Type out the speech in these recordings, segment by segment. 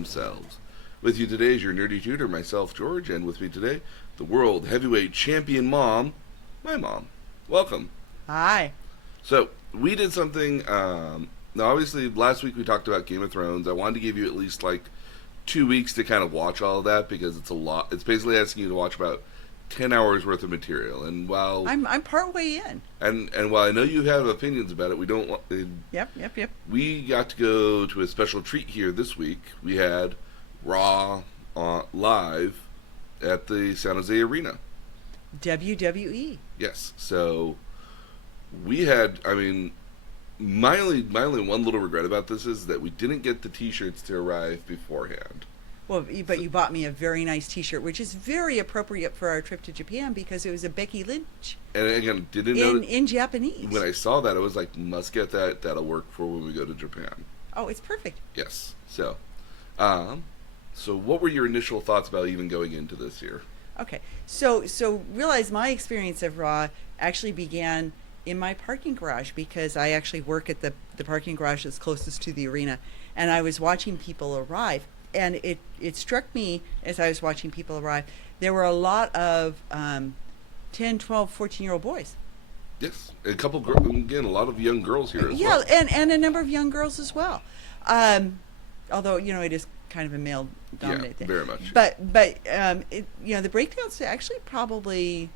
themselves. With you today is your nerdy tutor, myself, George, and with me today, the World Heavyweight Champion Mom, my mom. Welcome. Hi. So, we did something, now obviously last week we talked about Game of Thrones. I wanted to give you at least 2 weeks to kind of watch all of that because it's a lot. It's basically asking you to watch about 10 hours worth of material. And while I'm partway in. And while I know you have opinions about it, we don't want... Yep. We got to go to a special treat here this week. We had Raw live at the San Jose Arena. WWE. Yes. So we had, my only one little regret about this is that we didn't get the t-shirts to arrive beforehand. Well, but you bought me a very nice t-shirt, which is very appropriate for our trip to Japan because it was a Becky Lynch. And again, didn't know in Japanese. When I saw that, I was like, must get that. That'll work for when we go to Japan. Oh, it's perfect. Yes. So, so what were your initial thoughts about even going into this year? Okay. So realize my experience of Raw actually began in my parking garage because I actually work at the parking garage that's closest to the arena, and I was watching people arrive. And it struck me as I was watching people arrive, there were a lot of 10, 12, 14-year-old boys. Yes. A couple, again, a lot of young girls here as well. Yeah, and a number of young girls as well. Although, it is kind of a male-dominated thing. Very much. But the breakdown's actually probably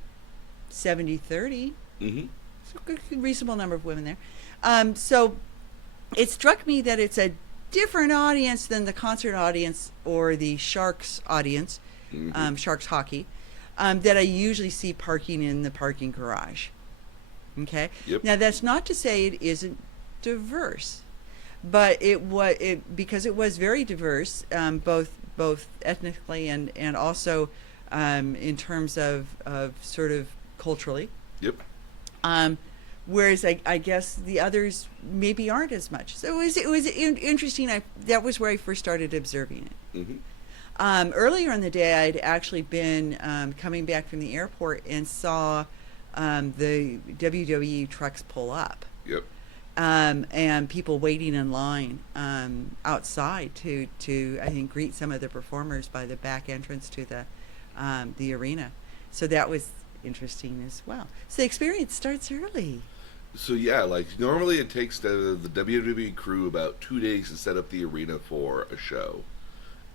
70-30. Mm-hmm. So a reasonable number of women there. So it struck me that it's a different audience than the concert audience or the Sharks audience, Sharks hockey, that I usually see parking in the parking garage. Okay? Yep. Now, that's not to say it isn't diverse, but because it was very diverse, both ethnically and also in terms of sort of culturally. Yep. Whereas I guess the others maybe aren't as much. So it was interesting. That was where I first started observing it. Mm-hmm. Earlier in the day, I'd actually been coming back from the airport and saw the WWE trucks pull up. Yep. And people waiting in line outside to I think greet some of the performers by the back entrance to the arena. So that was interesting as well. So the experience starts early. So yeah, normally it takes the WWE crew about 2 days to set up the arena for a show.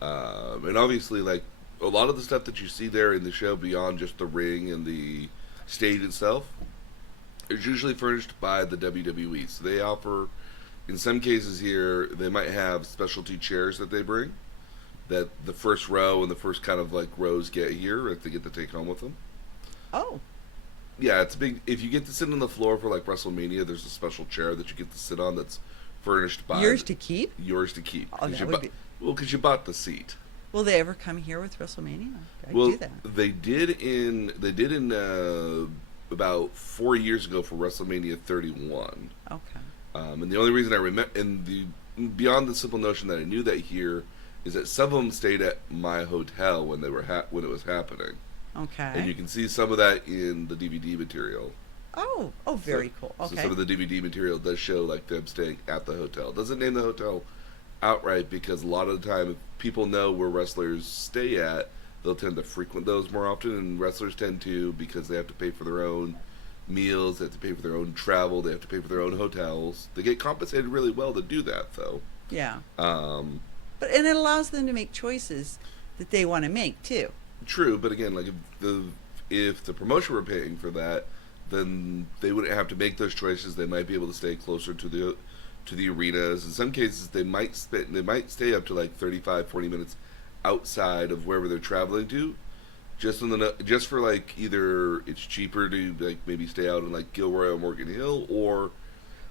And obviously a lot of the stuff that you see there in the show beyond just the ring and the stage itself is usually furnished by the WWE. So they offer, in some cases here, they might have specialty chairs that they bring that the first row and the first kind of rows get here if they get to take home with them. Oh. Yeah, it's big. If you get to sit on the floor for WrestleMania, there's a special chair that you get to sit on that's furnished by... Yours to keep? Yours to keep. Oh, that would be... Well, because you bought the seat. Will they ever come here with WrestleMania? I'd do that. They did in about 4 years ago for WrestleMania 31. Okay. And the only reason I remember, beyond the simple notion that I knew that here, is that some of them stayed at my hotel when they were when it was happening. Okay. And you can see some of that in the DVD material. Oh, very cool. Okay. So some of the DVD material does show them staying at the hotel. It doesn't name the hotel outright because a lot of the time, if people know where wrestlers stay at, they'll tend to frequent those more often. And wrestlers tend to, because they have to pay for their own meals, they have to pay for their own travel, they have to pay for their own hotels. They get compensated really well to do that, though. Yeah. And it allows them to make choices that they want to make too. True, but again, if the promotion were paying for that, then they wouldn't have to make those choices. They might be able to stay closer to the arenas. In some cases, they might stay up to 35, 40 minutes outside of wherever they're traveling to, just for either it's cheaper to maybe stay out in Gilroy or Morgan Hill or.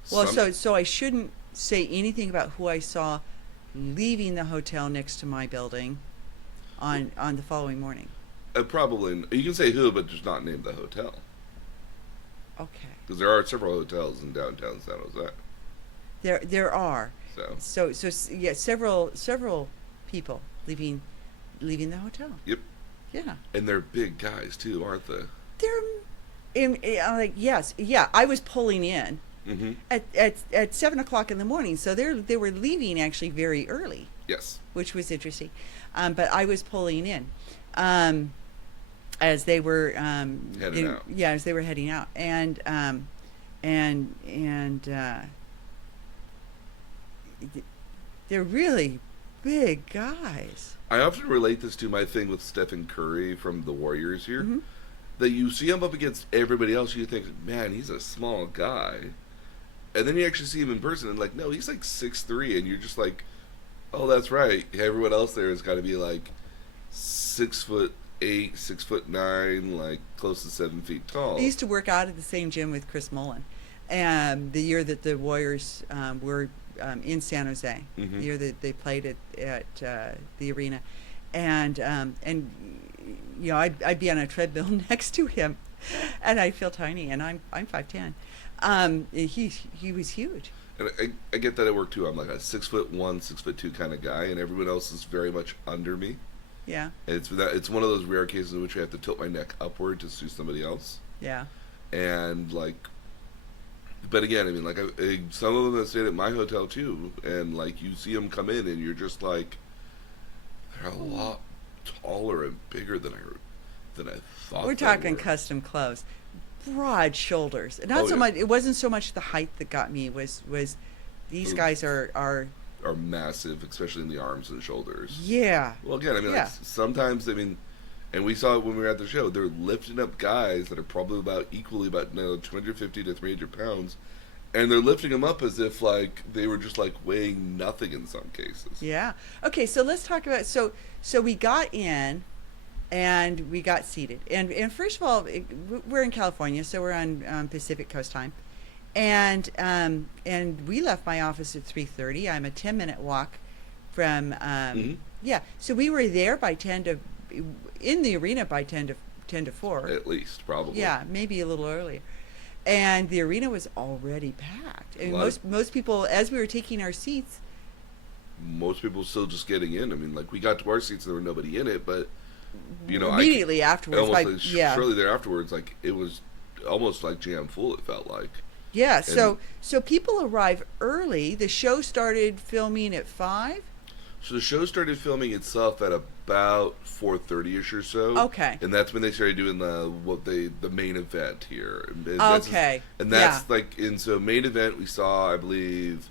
So I shouldn't say anything about who I saw leaving the hotel next to my building on the following morning. Probably. You can say who, but just not name the hotel. Okay. Because there are several hotels in downtown San Jose. There are. So yeah, several people leaving the hotel. Yep. Yeah. And they're big guys too, aren't they? They're yes, yeah. I was pulling in mm-hmm. at 7:00 in the morning, so they were leaving actually very early. Yes. which was interesting. But I was pulling in as they were Heading out. Yeah, as they were heading out, and they're really big guys. I often relate this to my thing with Stephen Curry from the Warriors here. Mm-hmm. That you see him up against everybody else, you think, man, he's a small guy. And then you actually see him in person, and like, no, he's like 6'3", and you're just like, oh, that's right. Everyone else there has got to be like 6'8", 6'9", like close to 7 feet tall. I used to work out at the same gym with Chris Mullen, the year that the Warriors were in San Jose, Mm-hmm. the year that they played at the arena, and you know, I'd be on a treadmill next to him, and I'd feel tiny, and I'm 5'10". He was huge. And I get that at work too. I'm like a 6'1", 6'2" kind of guy, and everyone else is very much under me. Yeah. And it's one of those rare cases in which I have to tilt my neck upward to suit somebody else. Yeah. And like, but again, I mean, like, some of them have stayed at my hotel too, and like you see them come in, and you're just like, they're a lot taller and bigger than I thought. We're they talking were. custom clothes, broad shoulders. Not Oh, so yeah. much. It wasn't so much the height that got me. Was these Ooh. guys are Are massive, especially in the arms and shoulders. yeah. Well, again, I mean, Yeah. like, sometimes, I mean, and we saw it when we were at the show, they're lifting up guys that are probably about 250 to 300 pounds, and they're lifting them up as if, like, they were just, like, weighing nothing in some cases. Yeah. Okay, so let's talk about so we got in and we got seated. And first of all, we're in California, so we're on Pacific Coast time. And we left my office at 3:30. I'm a 10-minute walk from Mhm. yeah. So we were there by 10 to in the arena by 10 to 4. At least, probably. Yeah, maybe a little earlier. And the arena was already packed. And Lot. most people, as we were taking our seats, Most people still just getting in. I mean, like, we got to our seats and there were nobody in it, but, you know, immediately afterwards, almost by, like, yeah, shortly there afterwards, like, it was almost like jam full, it felt like. yeah. So people arrive early. The show started filming at 5. So the show started filming itself at about 4:30ish or so. Okay. And that's when they started doing the main event here. And Okay. And that's like, and so main event we saw, I believe,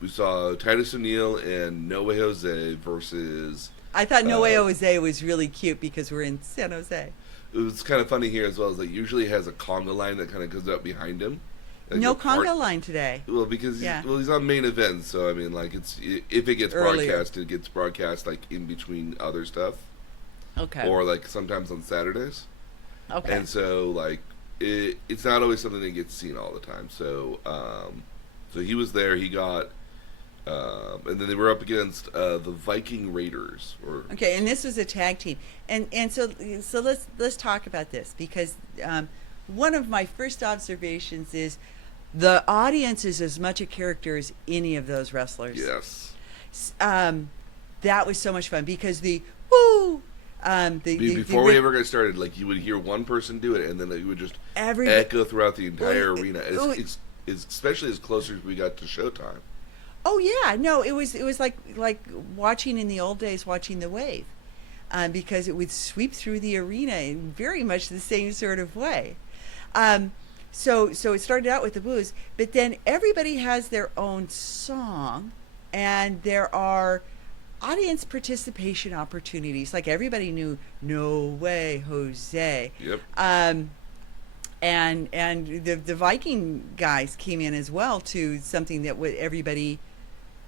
we saw Titus O'Neil and No Way Jose versus. I thought No Way Jose was really cute because we're in San Jose. It was kind of funny here as well, as like usually has a conga line that kind of goes out behind him. Like No a part- conga line today. Well, because Yeah. he's on main event, so I mean, like, it's if it gets Earlier. broadcast, it gets broadcast like in between other stuff, Okay. or like sometimes on Saturdays. Okay. And so like it's not always something that gets seen all the time. So so he was there. He got and then they were up against the Viking Raiders. Or Okay, and this was a tag team, and so let's talk about this because one of my first observations is the audience is as much a character as any of those wrestlers. yes, That was so much fun because the woo, before we ever got started, like you would hear one person do it, and then it would just echo throughout the entire arena. It's especially as closer as we got to showtime. Oh yeah, no, it was like watching in the old days, watching the wave, because it would sweep through the arena in very much the same sort of way. So it started out with the booze, but then everybody has their own song, and there are audience participation opportunities. Like everybody knew No Way Jose. Yep. And the Viking guys came in as well to something that everybody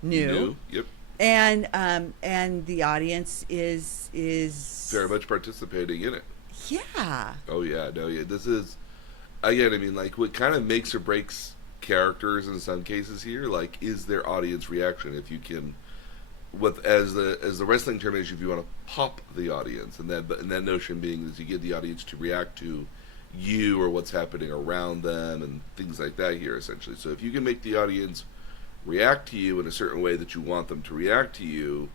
knew. Yep. And the audience is Very much participating in it. yeah. Oh yeah, no, yeah. This is again. I mean, like, what kind of makes or breaks characters in some cases here, like, is their audience reaction. If you can, as the wrestling term is, if you want to pop the audience, and that notion being is you get the audience to react to you or what's happening around them and things like that here, essentially. So if you can make the audience react to you in a certain way that you want them to react to you,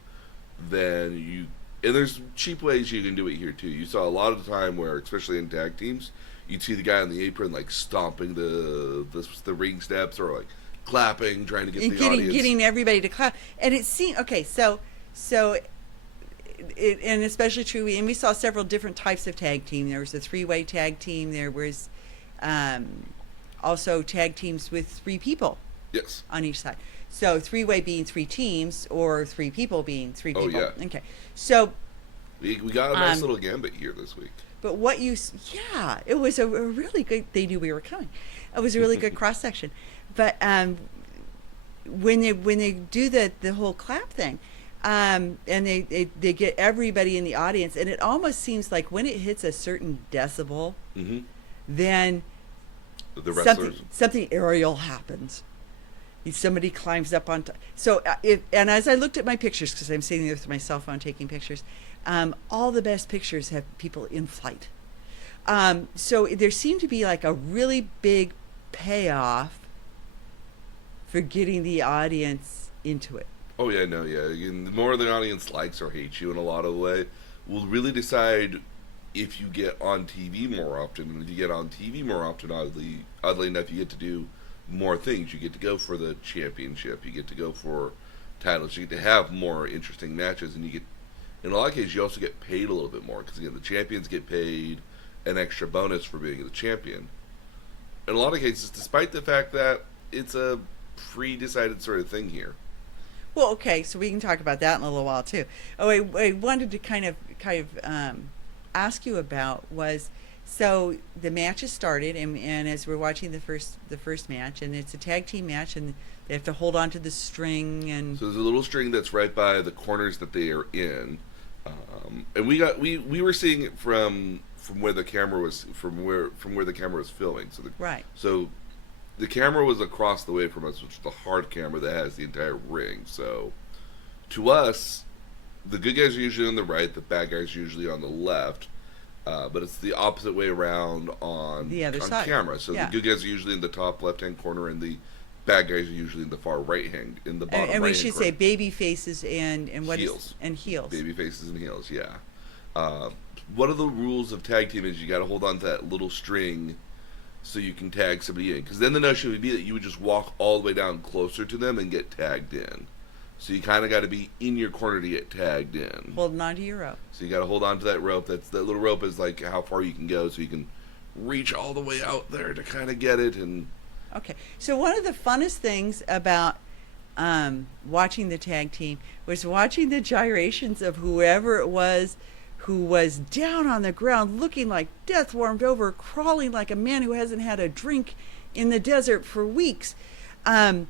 then and there's cheap ways you can do it here too. You saw a lot of the time where, especially in tag teams, you'd see the guy on the apron like stomping the ring steps, or like clapping, trying to get and the audience. getting everybody to clap. And it seemed okay. So and especially true. And we saw several different types of tag team. There was a 3-way tag team. There was also tag teams with 3 people. Yes. On each side. So 3-way being 3 teams, or 3 people being 3 people. Oh, yeah. Okay. So we got a nice little gambit here this week. But it was a really good. They knew we were coming. It was a really good cross section. But when they do the whole clap thing, and they get everybody in the audience, and it almost seems like when it hits a certain decibel, then the wrestlers something aerial happens. Somebody climbs up on top. So and as I looked at my pictures, because I'm sitting there with my cell phone taking pictures, all the best pictures have people in flight. So there seemed to be like a really big payoff for getting the audience into it. Oh yeah, no, yeah. And the more the audience likes or hates you in a lot of the way will really decide if you get on TV more often. And if you get on TV more often, oddly enough, you get to do more things. You get to go for the championship. You get to go for titles. You get to have more interesting matches, and you get, in a lot of cases, you also get paid a little bit more because again, the champions get paid an extra bonus for being the champion. In a lot of cases, despite the fact that it's a pre-decided sort of thing here. Well, okay, so we can talk about that in a little while too. Oh, I wanted to kind of ask you about was, so the match has started, and as we're watching the first match, and it's a tag team match, and they have to hold on to the string, and so there's a little string that's right by the corners that they are in, and we were seeing it from where the camera was where the camera was filming. So right. So the camera was across the way from us, which is the hard camera that has the entire ring. So to us, the good guys are usually on the right, the bad guys are usually on the left. But it's the opposite way around on the other side. Camera. So the good guys are usually in the top left-hand corner, and the bad guys are usually in the far right-hand, in the bottom right-hand corner. And we should say baby faces and what heels. And heels. Baby faces and heels, yeah. One of the rules of tag team is you got to hold on to that little string so you can tag somebody in. Because then the notion would be that you would just walk all the way down closer to them and get tagged in. So you kind of got to be in your corner to get tagged in. Holding on to your rope. So you got to hold on to that rope. That little rope is like how far you can go, so you can reach all the way out there to kind of get it. And okay, so one of the funnest things about watching the tag team was watching the gyrations of whoever it was who was down on the ground, looking like death warmed over, crawling like a man who hasn't had a drink in the desert for weeks. And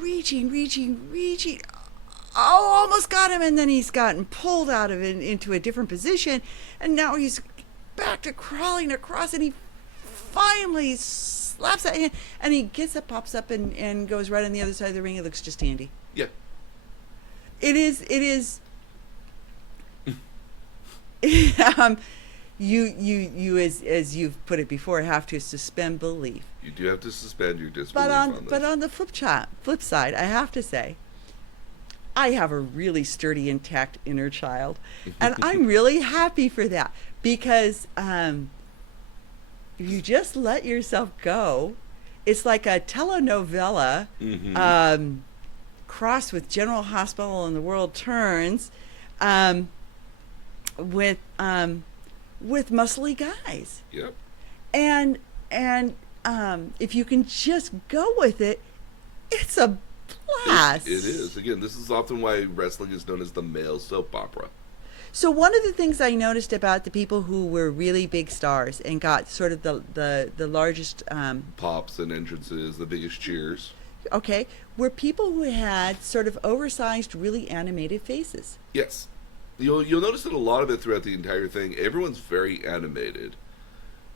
reaching. Oh, almost got him, and then he's gotten pulled out of it into a different position, and now he's back to crawling across, and he finally slaps that hand, and he gets up, pops up, and goes right on the other side of the ring. It looks just dandy. Yeah. It is. You as you've put it before, have to suspend belief. You do have to suspend your disbelief on this. But on the flip side, I have to say, I have a really sturdy, intact inner child, and I'm really happy for that, because if you just let yourself go, it's like a telenovela crossed with General Hospital and The World Turns, with muscly guys. Yep. And if you can just go with it, it's a blast. It is. Again, this is often why wrestling is known as the male soap opera. So one of the things I noticed about the people who were really big stars and got sort of the largest pops and entrances, the biggest cheers. Okay, were people who had sort of oversized, really animated faces. Yes. You'll notice that a lot of it throughout the entire thing, everyone's very animated,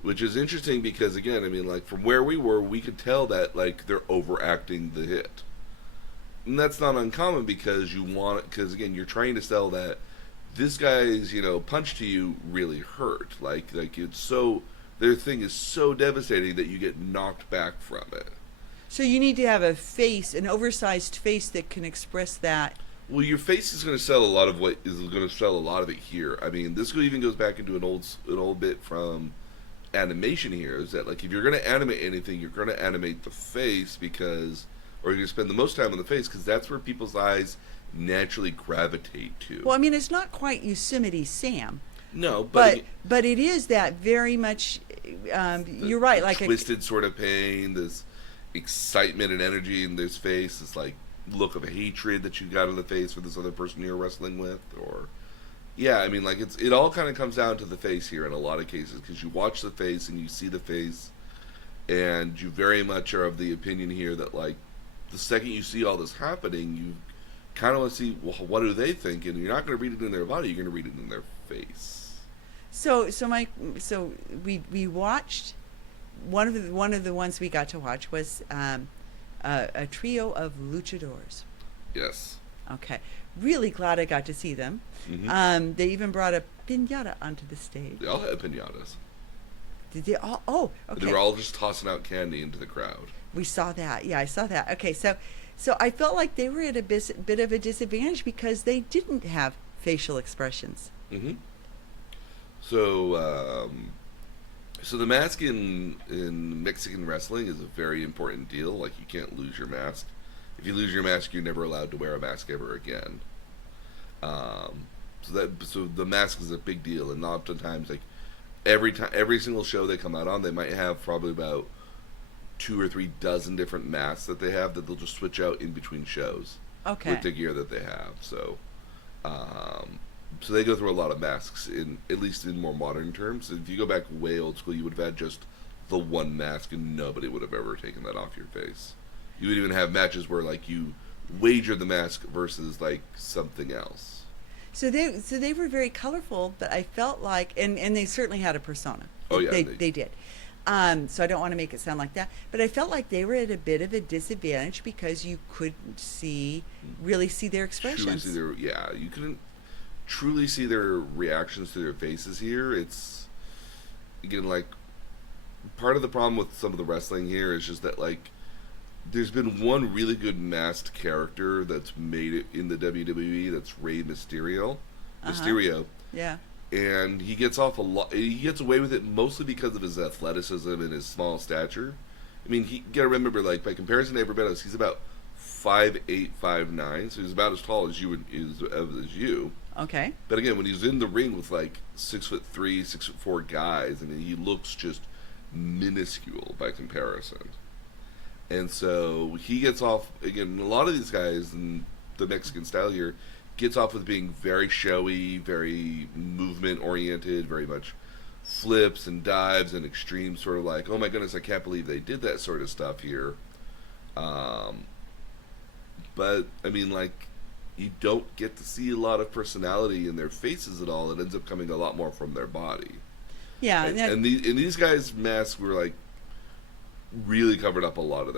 which is interesting because, again, I mean, like, from where we were, we could tell that, like, they're overacting the hit. And that's not uncommon because again, you're trying to sell that this guy's, punch to you really hurt. Like it's so, their thing is so devastating that you get knocked back from it. So you need to have a face, an oversized face that can express that. Well, your face is going to sell a lot of what is going to sell a lot of it here. I mean, this even goes back into an old bit from animation here is that, like, if you're going to animate anything, you're going to animate the face because, or you're going to spend the most time on the face because that's where people's eyes naturally gravitate to. Well, I mean, it's not quite Yosemite Sam. No, but it is that very much. You're right, like twisted sort of pain, this excitement and energy in this face, this like look of hatred that you got in the face for this other person you're wrestling with, or yeah, I mean, like it all kind of comes down to the face here in a lot of cases because you watch the face and you see the face, and you very much are of the opinion here that like the second you see all this happening, you kind of want to see, well, what do they think, and you're not going to read it in their body, you're going to read it in their face. So we watched one of the ones we got to watch was a trio of luchadors. Yes. Okay. Really glad I got to see them. Mm-hmm. They even brought a piñata onto the stage. They all had piñatas. Did they all? Oh, okay. They were all just tossing out candy into the crowd. We saw that. Yeah, I saw that. Okay, so I felt like they were at a bit of a disadvantage because they didn't have facial expressions. Mm-hmm. So the mask in Mexican wrestling is a very important deal. Like, you can't lose your mask. If you lose your mask, you're never allowed to wear a mask ever again. So the mask is a big deal, and oftentimes, like every single show they come out on, they might have probably about 2 or 3 dozen different masks that they have that they'll just switch out in between shows. Okay. With the gear that they have. So they go through a lot of masks, at least in more modern terms. If you go back way old school, you would have had just the one mask, and nobody would have ever taken that off your face. You would even have matches where like you wager the mask versus like something else. So they were very colorful, but I felt like, and they certainly had a persona. Oh yeah, they did. So I don't want to make it sound like that, but I felt like they were at a bit of a disadvantage because you couldn't really see their expressions. You couldn't truly see their reactions to their faces here. It's, again, like, part of the problem with some of the wrestling here is just that, like, there's been one really good masked character that's made it in the WWE, that's Rey Mysterio. Yeah. And he gets away with it mostly because of his athleticism and his small stature. I mean, you gotta remember, like, by comparison to everybody else, he's about 5'8", 5'9", so he's about as tall as you. Okay. But again, when he's in the ring with like 6'3", 6'4" guys, I mean, he looks just minuscule by comparison. And so he gets off, again, a lot of these guys in the Mexican style here gets off with being very showy, very movement oriented, very much flips and dives and extreme sort of like, oh my goodness, I can't believe they did that sort of stuff here. But I mean, like, you don't get to see a lot of personality in their faces at all. It ends up coming a lot more from their body. Yeah, and these guys' masks were like really covered up a lot of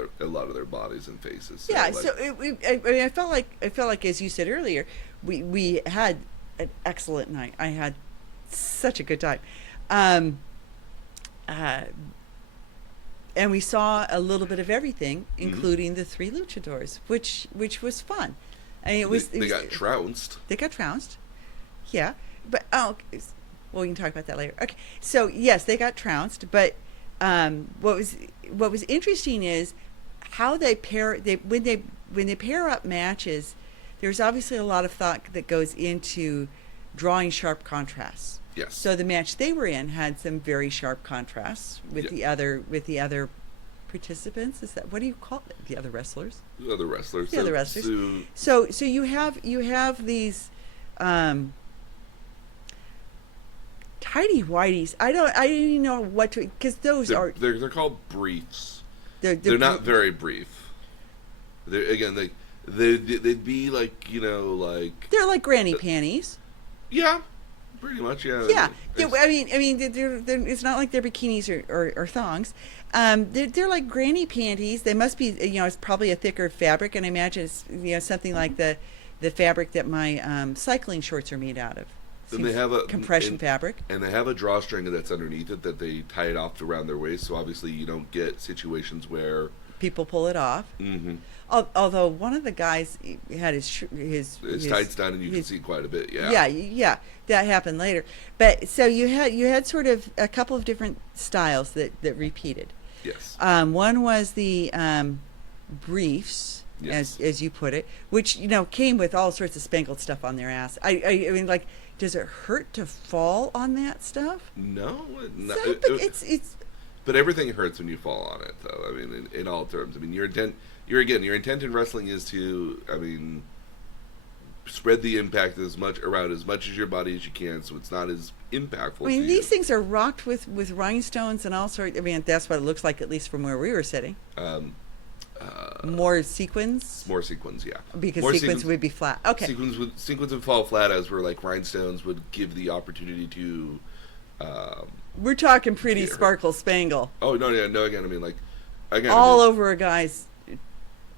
their bodies and faces. So, yeah, like, so I felt like as you said earlier, we had an excellent night. I had such a good time, and we saw a little bit of everything, including the 3 luchadors, which was fun. I mean, they got trounced. They got trounced. Yeah. But, well, we can talk about that later. Okay. So, yes, they got trounced. But what was interesting is how they when they pair up matches, there's obviously a lot of thought that goes into drawing sharp contrasts. Yes. So the match they were in had some very sharp contrasts with the other participants. Is that, what do you call it? The other wrestlers? The other wrestlers. The other wrestlers. So you have these tidy whities. I didn't even know what to, because they're called briefs. They're not very brief. They'd be like, like, they're like granny panties. Yeah. Pretty much, yeah. Yeah, I mean, they're, it's not like they're bikinis or thongs. They're like granny panties. They must be, it's probably a thicker fabric, and I imagine it's, something like the fabric that my cycling shorts are made out of. Then they have a compression fabric, and they have a drawstring that's underneath it that they tie it off around their waist. So obviously, you don't get situations where people pull it off. Mm-hmm. Although one of the guys had his tights down, and you can see quite a bit. Yeah, that happened later. But so you had sort of a couple of different styles that repeated. Yes. One was the briefs, Yes. as you put it, which came with all sorts of spangled stuff on their ass. I mean, like, does it hurt to fall on that stuff? No, It's but everything hurts when you fall on it, though. I mean, in all terms. I mean, your intent in wrestling is to, I mean, spread the impact around as much as your body as you can, so it's not as impactful. I mean, to these you. things are rocked with rhinestones and all sorts. I mean, that's what it looks like, at least from where we were sitting. More sequins. More sequins, yeah. Because more sequins would be flat. Okay. Sequins would fall flat, as where like rhinestones would give the opportunity to. We're talking pretty sparkle spangle. Oh no! Yeah, no. Again, I mean, like, all over a guy's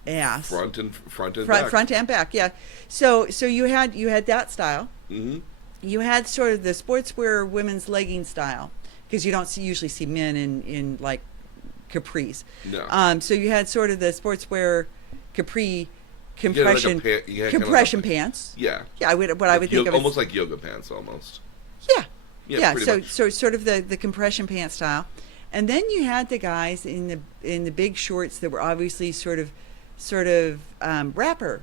ass. Front and back. Front and back. Yeah. So you had that style. Mm-hmm. You had sort of the sportswear women's legging style, because you don't usually see men in like capris. No. So you had sort of the sportswear capri compression pants. Yeah. Yeah. What I would think of almost like yoga pants, almost. Yeah. So sort of the compression pant style, and then you had the guys in the big shorts that were obviously sort of rapper.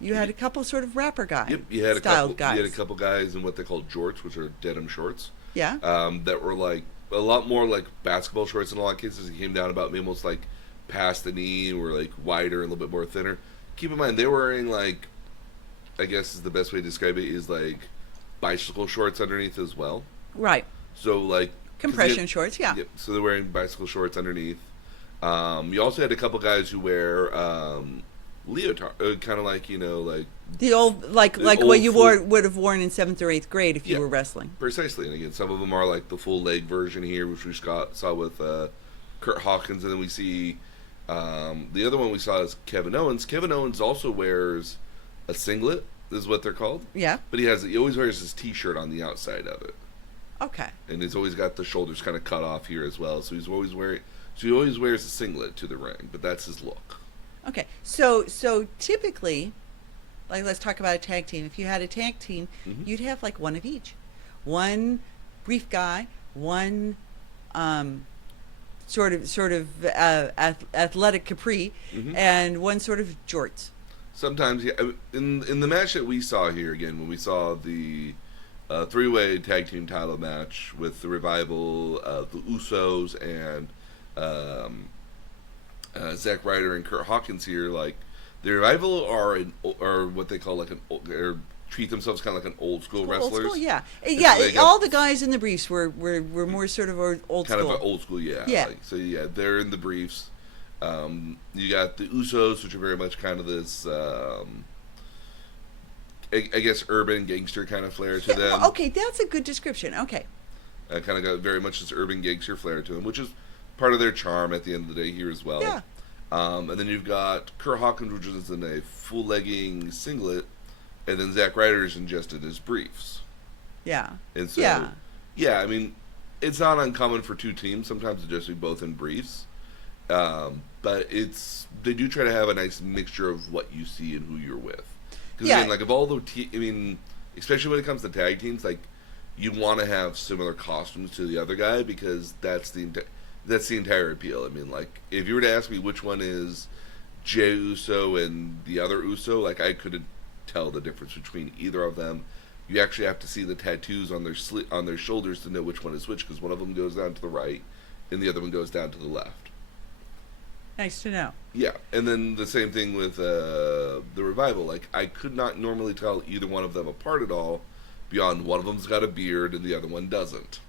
You had a couple sort of rapper guys. Yep, you had guys. You had a couple guys in what they called jorts, which are denim shorts. Yeah. That were like a lot more like basketball shorts in a lot of cases. It came down about almost like past the knee, or like wider, a little bit more thinner. Keep in mind, they were wearing like, I guess is the best way to describe it, is like bicycle shorts underneath as well. Right. So like compression shorts, yeah. Yep. So they're wearing bicycle shorts underneath. You also had a couple guys who wear leotard, kind of like like the old like what you would have worn in 7th or 8th grade if you were wrestling. Precisely, and again, some of them are like the full leg version here, which we saw with Kurt Hawkins, and then we see the other one we saw is Kevin Owens. Kevin Owens also wears a singlet, is what they're called. Yeah. But he always wears his T-shirt on the outside of it. Okay. And he's always got the shoulders kind of cut off here as well. So he always wears a singlet to the ring, but that's his look. Okay. So typically, like, let's talk about a tag team. If you had a tag team, Mm-hmm. you'd have like one of each. One brief guy, one sort of athletic capri, Mm-hmm. and one sort of jorts. Sometimes, yeah. In the match that we saw here, again, when we saw the three-way tag team title match with the Revival, the Usos, and Zack Ryder and Kurt Hawkins here, like, the Revival are what they call like or treat themselves kind of like an old school wrestlers. Old school, yeah. So All the guys in the briefs were more sort of old kind school. of an old school, yeah. Yeah. Like, so yeah, they're in the briefs. You got the Usos, which are very much kind of this, I guess, urban gangster kind of flair to them. Well, okay, that's a good description. Okay. Kind of got very much this urban gangster flair to them, which is part of their charm at the end of the day here as well. Yeah. And then you've got Kurt Hawkins, which is in a full legging singlet, and then Zack Ryder's in just in his briefs. Yeah. And so, I mean, it's not uncommon for two teams sometimes to just be both in briefs. But they do try to have a nice mixture of what you see and who you're with. Because again, like, of all the especially when it comes to tag teams, like, you want to have similar costumes to the other guy, because that's the entire appeal. I mean, like, if you were to ask me which one is Jey Uso and the other Uso, like, I couldn't tell the difference between either of them. You actually have to see the tattoos on their shoulders to know which one is which, because one of them goes down to the right and the other one goes down to the left. Nice to know. Yeah, and then the same thing with the Revival. Like, I could not normally tell either one of them apart at all, beyond one of them's got a beard and the other one doesn't.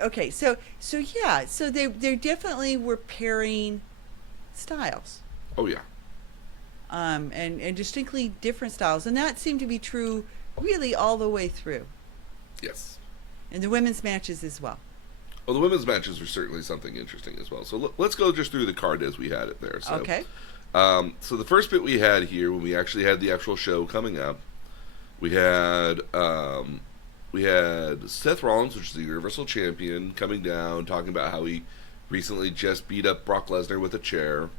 Okay, so they definitely were pairing styles. Oh yeah. And distinctly different styles, and that seemed to be true really all the way through. Yes. And the women's matches as well. Well, the women's matches were certainly something interesting as well. So let's go just through the card as we had it there. So, okay. So the first bit we had here, when we actually had the actual show coming up, we had Seth Rollins, which is the Universal Champion, coming down, talking about how he recently just beat up Brock Lesnar with a chair.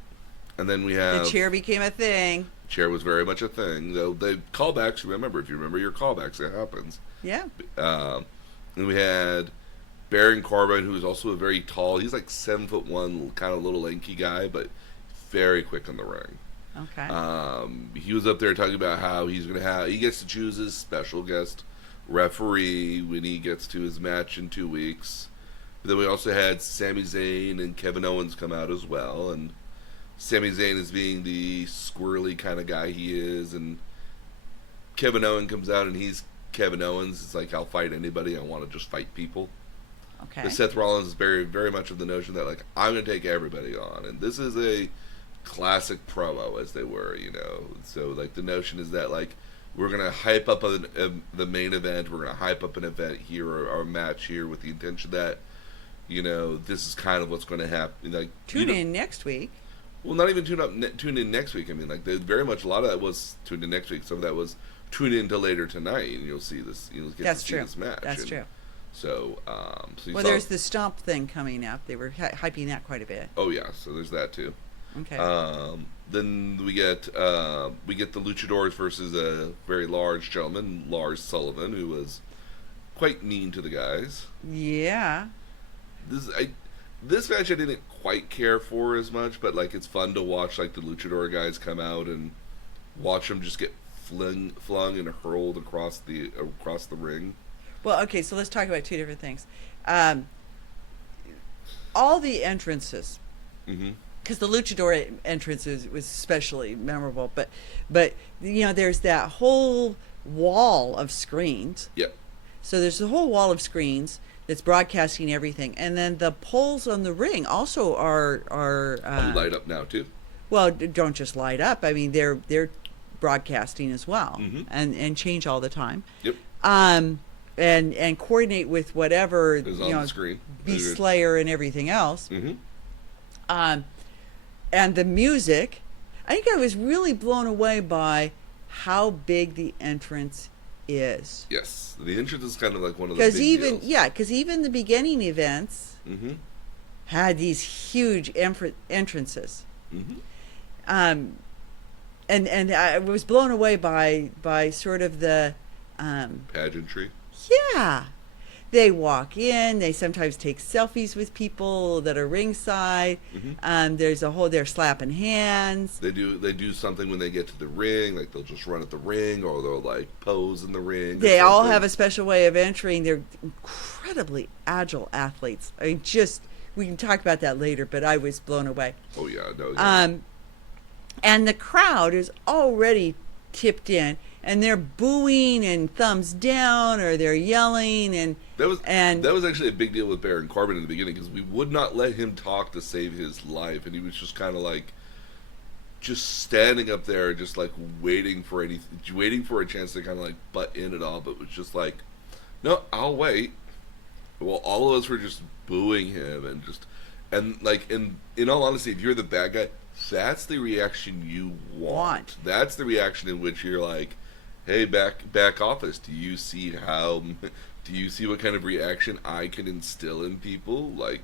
And then we have... The chair became a thing. Chair was very much a thing. Though the callbacks, remember, if you remember your callbacks, it happens. Yeah. And we had Baron Corbin, who is also a very tall, he's like 7'1", kind of little lanky guy, but very quick in the ring. Okay. He was up there talking about how he gets to choose his special guest referee when he gets to his match in 2 weeks. But then we also had Sami Zayn and Kevin Owens come out as well, and Sami Zayn is being the squirrely kind of guy he is, and Kevin Owens comes out and he's Kevin Owens. It's like, I'll fight anybody. I want to just fight people. Okay. But Seth Rollins is very, very much of the notion that, like, I'm going to take everybody on. And this is a classic promo, as they were, you know. So, like, the notion is that, like, we're going to hype up the main event. We're going to hype up an event here or a match here with the intention that, you know, this is kind of what's going to happen. Like, Tune in next week. Well, not even tune in next week. I mean, like, very much a lot of that was tune in next week. Some of that was tune in to later tonight, and you'll see this. You'll get That's to true. see this match. That's true. So, well, there's the Stomp thing coming up. They were hyping that quite a bit. Oh yeah, so there's that too. Okay. Then we get the Luchadors versus a very large gentleman, Lars Sullivan, who was quite mean to the guys. Yeah. This match I didn't quite care for as much, but like it's fun to watch like the Luchador guys come out and watch them just get flung and hurled across the ring. Well, okay, so let's talk about two different things. All the entrances, because the Luchador entrance was especially memorable, but you know, there's that whole wall of screens. Yep. So there's the whole wall of screens that's broadcasting everything, and then the poles on the ring also are light up now too. Well, don't just light up. I mean, they're broadcasting as well, and change all the time. Yep. And coordinate with whatever, is on the screen, Beast Slayer and everything else. And the music, I think I was really blown away by how big the entrance is. Yes, the entrance is kind of like one of the big deals. Because even the beginning events had these huge entrances. And I was blown away by sort of the pageantry. Yeah. They walk in, they sometimes take selfies with people that are ringside. There's they're slapping hands. They do something when they get to the ring, like they'll just run at the ring, or they'll like pose in the ring. They all have a special way of entering. They're incredibly agile athletes. I mean, we can talk about that later, but I was blown away. Oh yeah, no. And the crowd is already tipped in, and they're booing and thumbs down, or they're yelling, and that was actually a big deal with Baron Corbin in the beginning, because we would not let him talk to save his life, and he was just kind of like just standing up there, just like waiting for a chance to kind of like butt in at all, but was just like, no, I'll wait. Well, all of us were just booing him, and like in all honesty, if you're the bad guy, that's the reaction you want. That's the reaction in which you're like, hey, back office, do you see what kind of reaction I can instill in people? Like,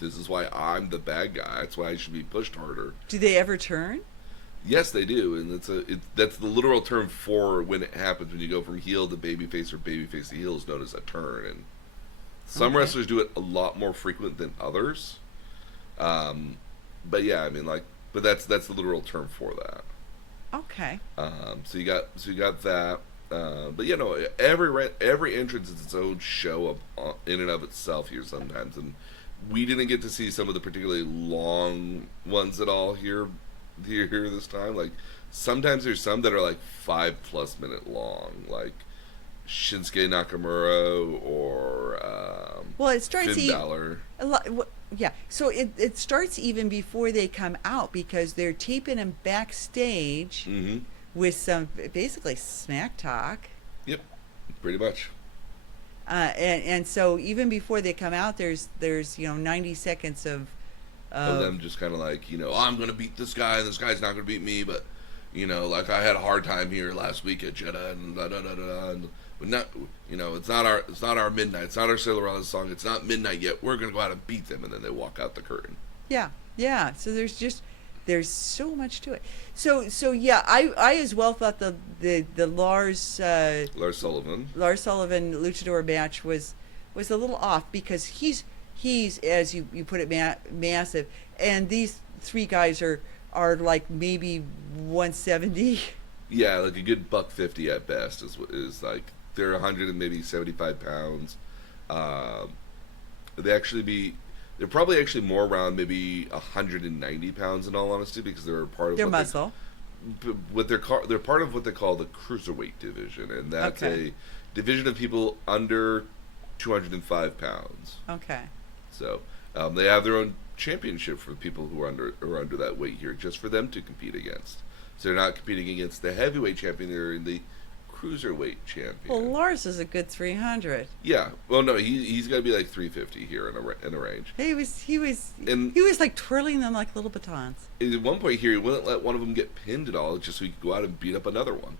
this is why I'm the bad guy. That's why I should be pushed harder. Do they ever turn? Yes, they do, and that's the literal term for when it happens, when you go from heel to babyface or babyface to heel, is known as a turn. And some wrestlers do it a lot more frequent than others. But yeah, I mean, like, but that's the literal term for that. Okay. So you got that. But you know, every entrance is its own show in and of itself here sometimes, and we didn't get to see some of the particularly long ones at all here this time. Like, sometimes there's some that are like 5+ minute long, like Shinsuke Nakamura or well, it starts Finn Balor. Yeah, so it starts even before they come out, because they're taping them backstage with some basically smack talk. Yep, pretty much. And so even before they come out, there's 90 seconds of them just kind of like, I'm going to beat this guy, and this guy's not going to beat me, but like I had a hard time here last week at Jeddah, and da da da da, and But not, it's not our midnight. It's not our Cinderella song. It's not midnight yet. We're gonna go out and beat them, and then they walk out the curtain. Yeah, yeah. So there's so much to it. So yeah, I as well thought the Lars Lars Sullivan luchador match was a little off because he's as you put it massive, and these three guys are like maybe 170. Yeah, like a good $150 at best is like they're 100 and maybe 75 pounds. They're probably actually more around maybe 190 pounds in all honesty, because they're part of their muscle. They're part of what they call the cruiserweight division, and that's a division of people under 205 pounds. Okay. So they have their own championship for people who are under that weight here, just for them to compete against. So they're not competing against the heavyweight champion; they're in the cruiserweight champion. Well, Lars is a good 300. Yeah. Well, no, he's got to be like 350 here in a range. He was like twirling them like little batons. At one point here, he wouldn't let one of them get pinned at all, just so he could go out and beat up another one.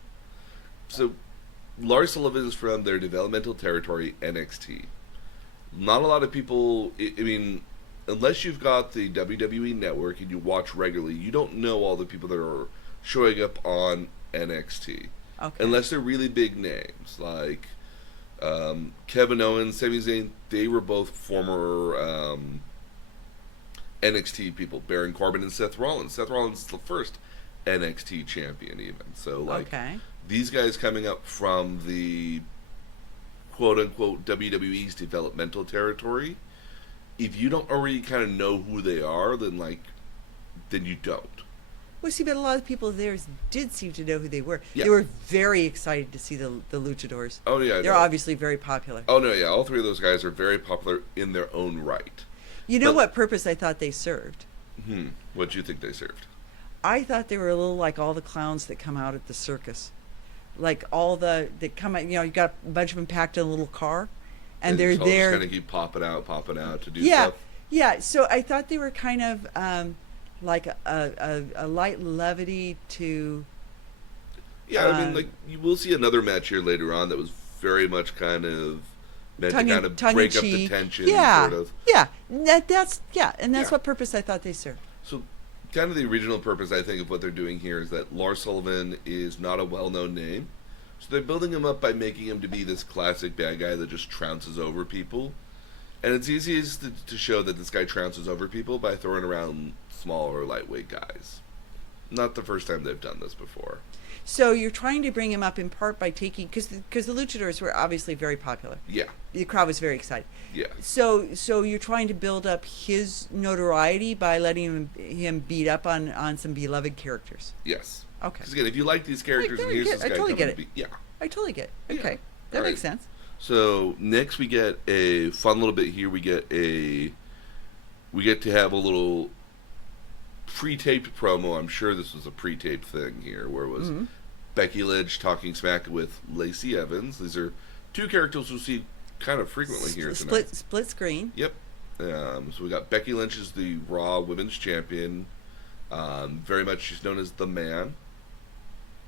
So Lars Sullivan is from their developmental territory, NXT. Not a lot of people. I mean, unless you've got the WWE network and you watch regularly, you don't know all the people that are showing up on NXT. Okay. Unless they're really big names, like Kevin Owens, Sami Zayn. They were both former NXT people. Baron Corbin and Seth Rollins. Seth Rollins is the first NXT champion even. So, like, these guys coming up from the quote-unquote WWE's developmental territory, if you don't already kind of know who they are, then you don't. Well, see, but a lot of people there did seem to know who they were. Yeah. They were very excited to see the luchadors. Oh, yeah. They're obviously very popular. Oh, no, yeah. All three of those guys are very popular in their own right. You know what purpose I thought they served? What do you think they served? I thought they were a little like all the clowns that come out at the circus. Like all that come out, you got a bunch of them packed in a little car, and they're there. Just kind of keep popping out to do stuff. Yeah. So I thought they were kind of like a light levity to. Yeah, I mean, like you will see another match here later on that was very much kind of meant to kind of break up the tension. Yeah, sort of. Yeah, that's what purpose I thought they served. So, kind of the original purpose, I think, of what they're doing here is that Lars Sullivan is not a well-known name, so they're building him up by making him to be this classic bad guy that just trounces over people, and it's easiest to show that this guy trounces over people by throwing around smaller, lightweight guys. Not the first time they've done this before. So you're trying to bring him up in part by taking, because the luchadors were obviously very popular. Yeah. The crowd was very excited. Yeah. So you're trying to build up his notoriety by letting him beat up on some beloved characters. Yes. Okay. Because again, if you like these characters, and here's this guy I totally get it. I totally get it. Okay. That makes sense. So next we get a fun little bit here. We get to have a little pre-taped promo. I'm sure this was a pre-taped thing here, where it was Becky Lynch talking smack with Lacey Evans. These are two characters we'll see kind of frequently here tonight. Split screen. Yep. So we got Becky Lynch as the Raw Women's Champion. Very much she's known as the Man,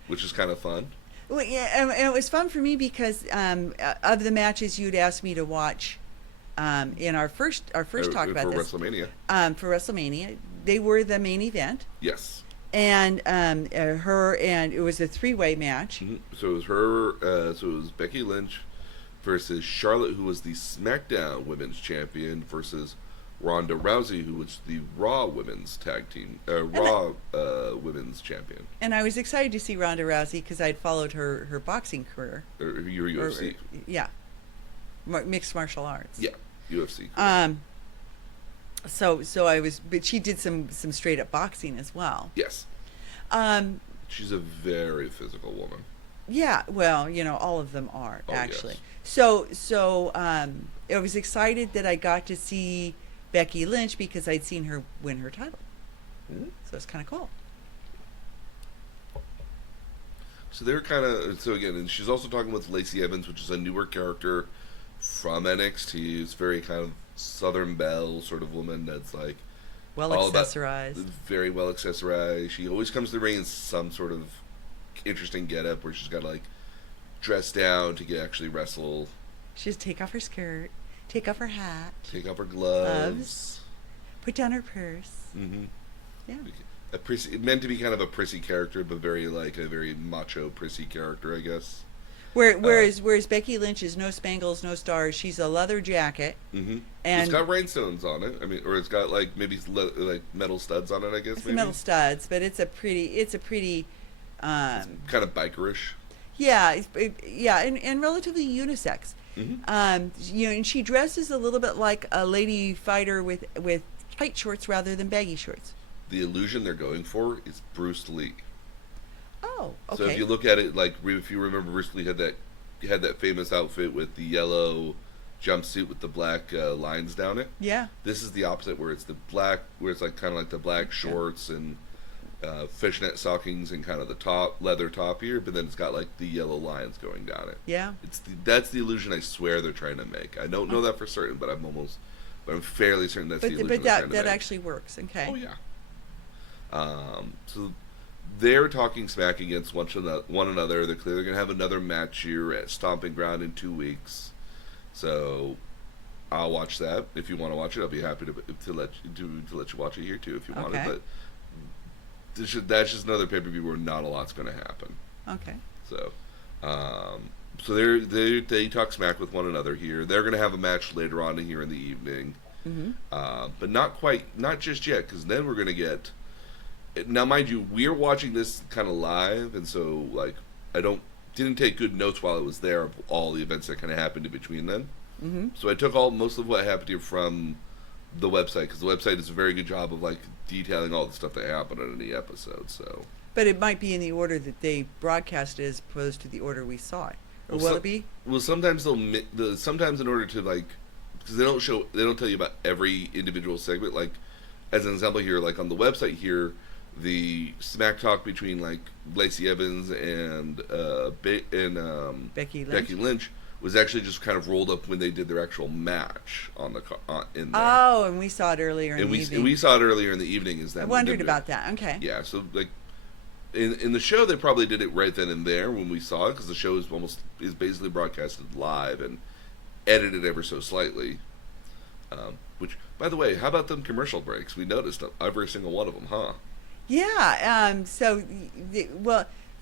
which is kind of fun. Well, yeah, and it was fun for me because of the matches you'd asked me to watch in our first talk about this. WrestleMania. For WrestleMania, they were the main event. Yes. And it was a 3-way match. Mm-hmm. So it was her. So it was Becky Lynch versus Charlotte, who was the SmackDown Women's Champion, versus Ronda Rousey, who was the Raw Women's Women's Champion. And I was excited to see Ronda Rousey because I'd followed her boxing career. Your UFC. Mixed martial arts. Yeah, UFC. So I was, but she did some straight up boxing as well. Yes. She's a very physical woman. Yeah, well, all of them are actually. Yes. So I was excited that I got to see Becky Lynch because I'd seen her win her title. So it's kind of cool. So they're again, and she's also talking with Lacey Evans, which is a newer character from NXT. It's very kind of Southern Belle sort of woman that's like well accessorized. Very well accessorized. She always comes to the ring in some sort of interesting getup where she's got like dress down to actually wrestle. She just take off her skirt, take off her hat, Take off her gloves. put down her purse. Mm-hmm. Yeah. Meant to be kind of a prissy character, but very like a very macho prissy character, I guess. Whereas Becky Lynch is no spangles, no stars. She's a leather jacket. Mm-hmm. And it's got rhinestones on it. I mean, or it's got like maybe like metal studs on it. I guess it's maybe metal studs, but it's a pretty. It's kind of bikerish. Yeah, and relatively unisex. Mm-hmm. And she dresses a little bit like a lady fighter with tight shorts rather than baggy shorts. The illusion they're going for is Bruce Lee. Oh, okay. So if you look at it, like if you remember, Bruce Lee had that famous outfit with the yellow jumpsuit with the black lines down it. Yeah. This is the opposite, where it's the black, where it's like kind of like the black shorts and fishnet stockings and kind of the leather top here, but then it's got like the yellow lines going down it. Yeah. That's the illusion I swear they're trying to make. I don't know that for certain, but I'm fairly certain that's the illusion they're trying to make. But that actually works. Okay. Oh yeah. So they're talking smack against one another. They're clearly going to have another match here at Stomping Ground in 2 weeks. So I'll watch that. If you want to watch it, I'll be happy to let you watch it here too if you want it. But that's just another pay-per-view where not a lot's going to happen. Okay. So, they talk smack with one another here. They're going to have a match later on here in the evening. Mm-hmm. But not just yet, because then we're going to get. Now, mind you, we're watching this kind of live, and so like didn't take good notes while it was there of all the events that kind of happened in between then. Mm-hmm. So I took most of what happened here from the website, because the website does a very good job of like detailing all the stuff that happened on any episode. So, but it might be in the order that they broadcast it as opposed to the order we saw it, or will it be? Well, sometimes sometimes in order to like, because they don't tell you about every individual segment. Like, as an example here, like on the website here, the smack talk between like Lacey Evans and Becky Lynch was actually just kind of rolled up when they did their actual match in there. Oh, and we saw it earlier in the evening. And we saw it earlier in the evening. I wondered about that. Okay. Yeah, so like in the show, they probably did it right then and there when we saw it, because the show is basically broadcasted live and edited ever so slightly. Which, by the way, how about them commercial breaks? We noticed every single one of them, huh? Yeah.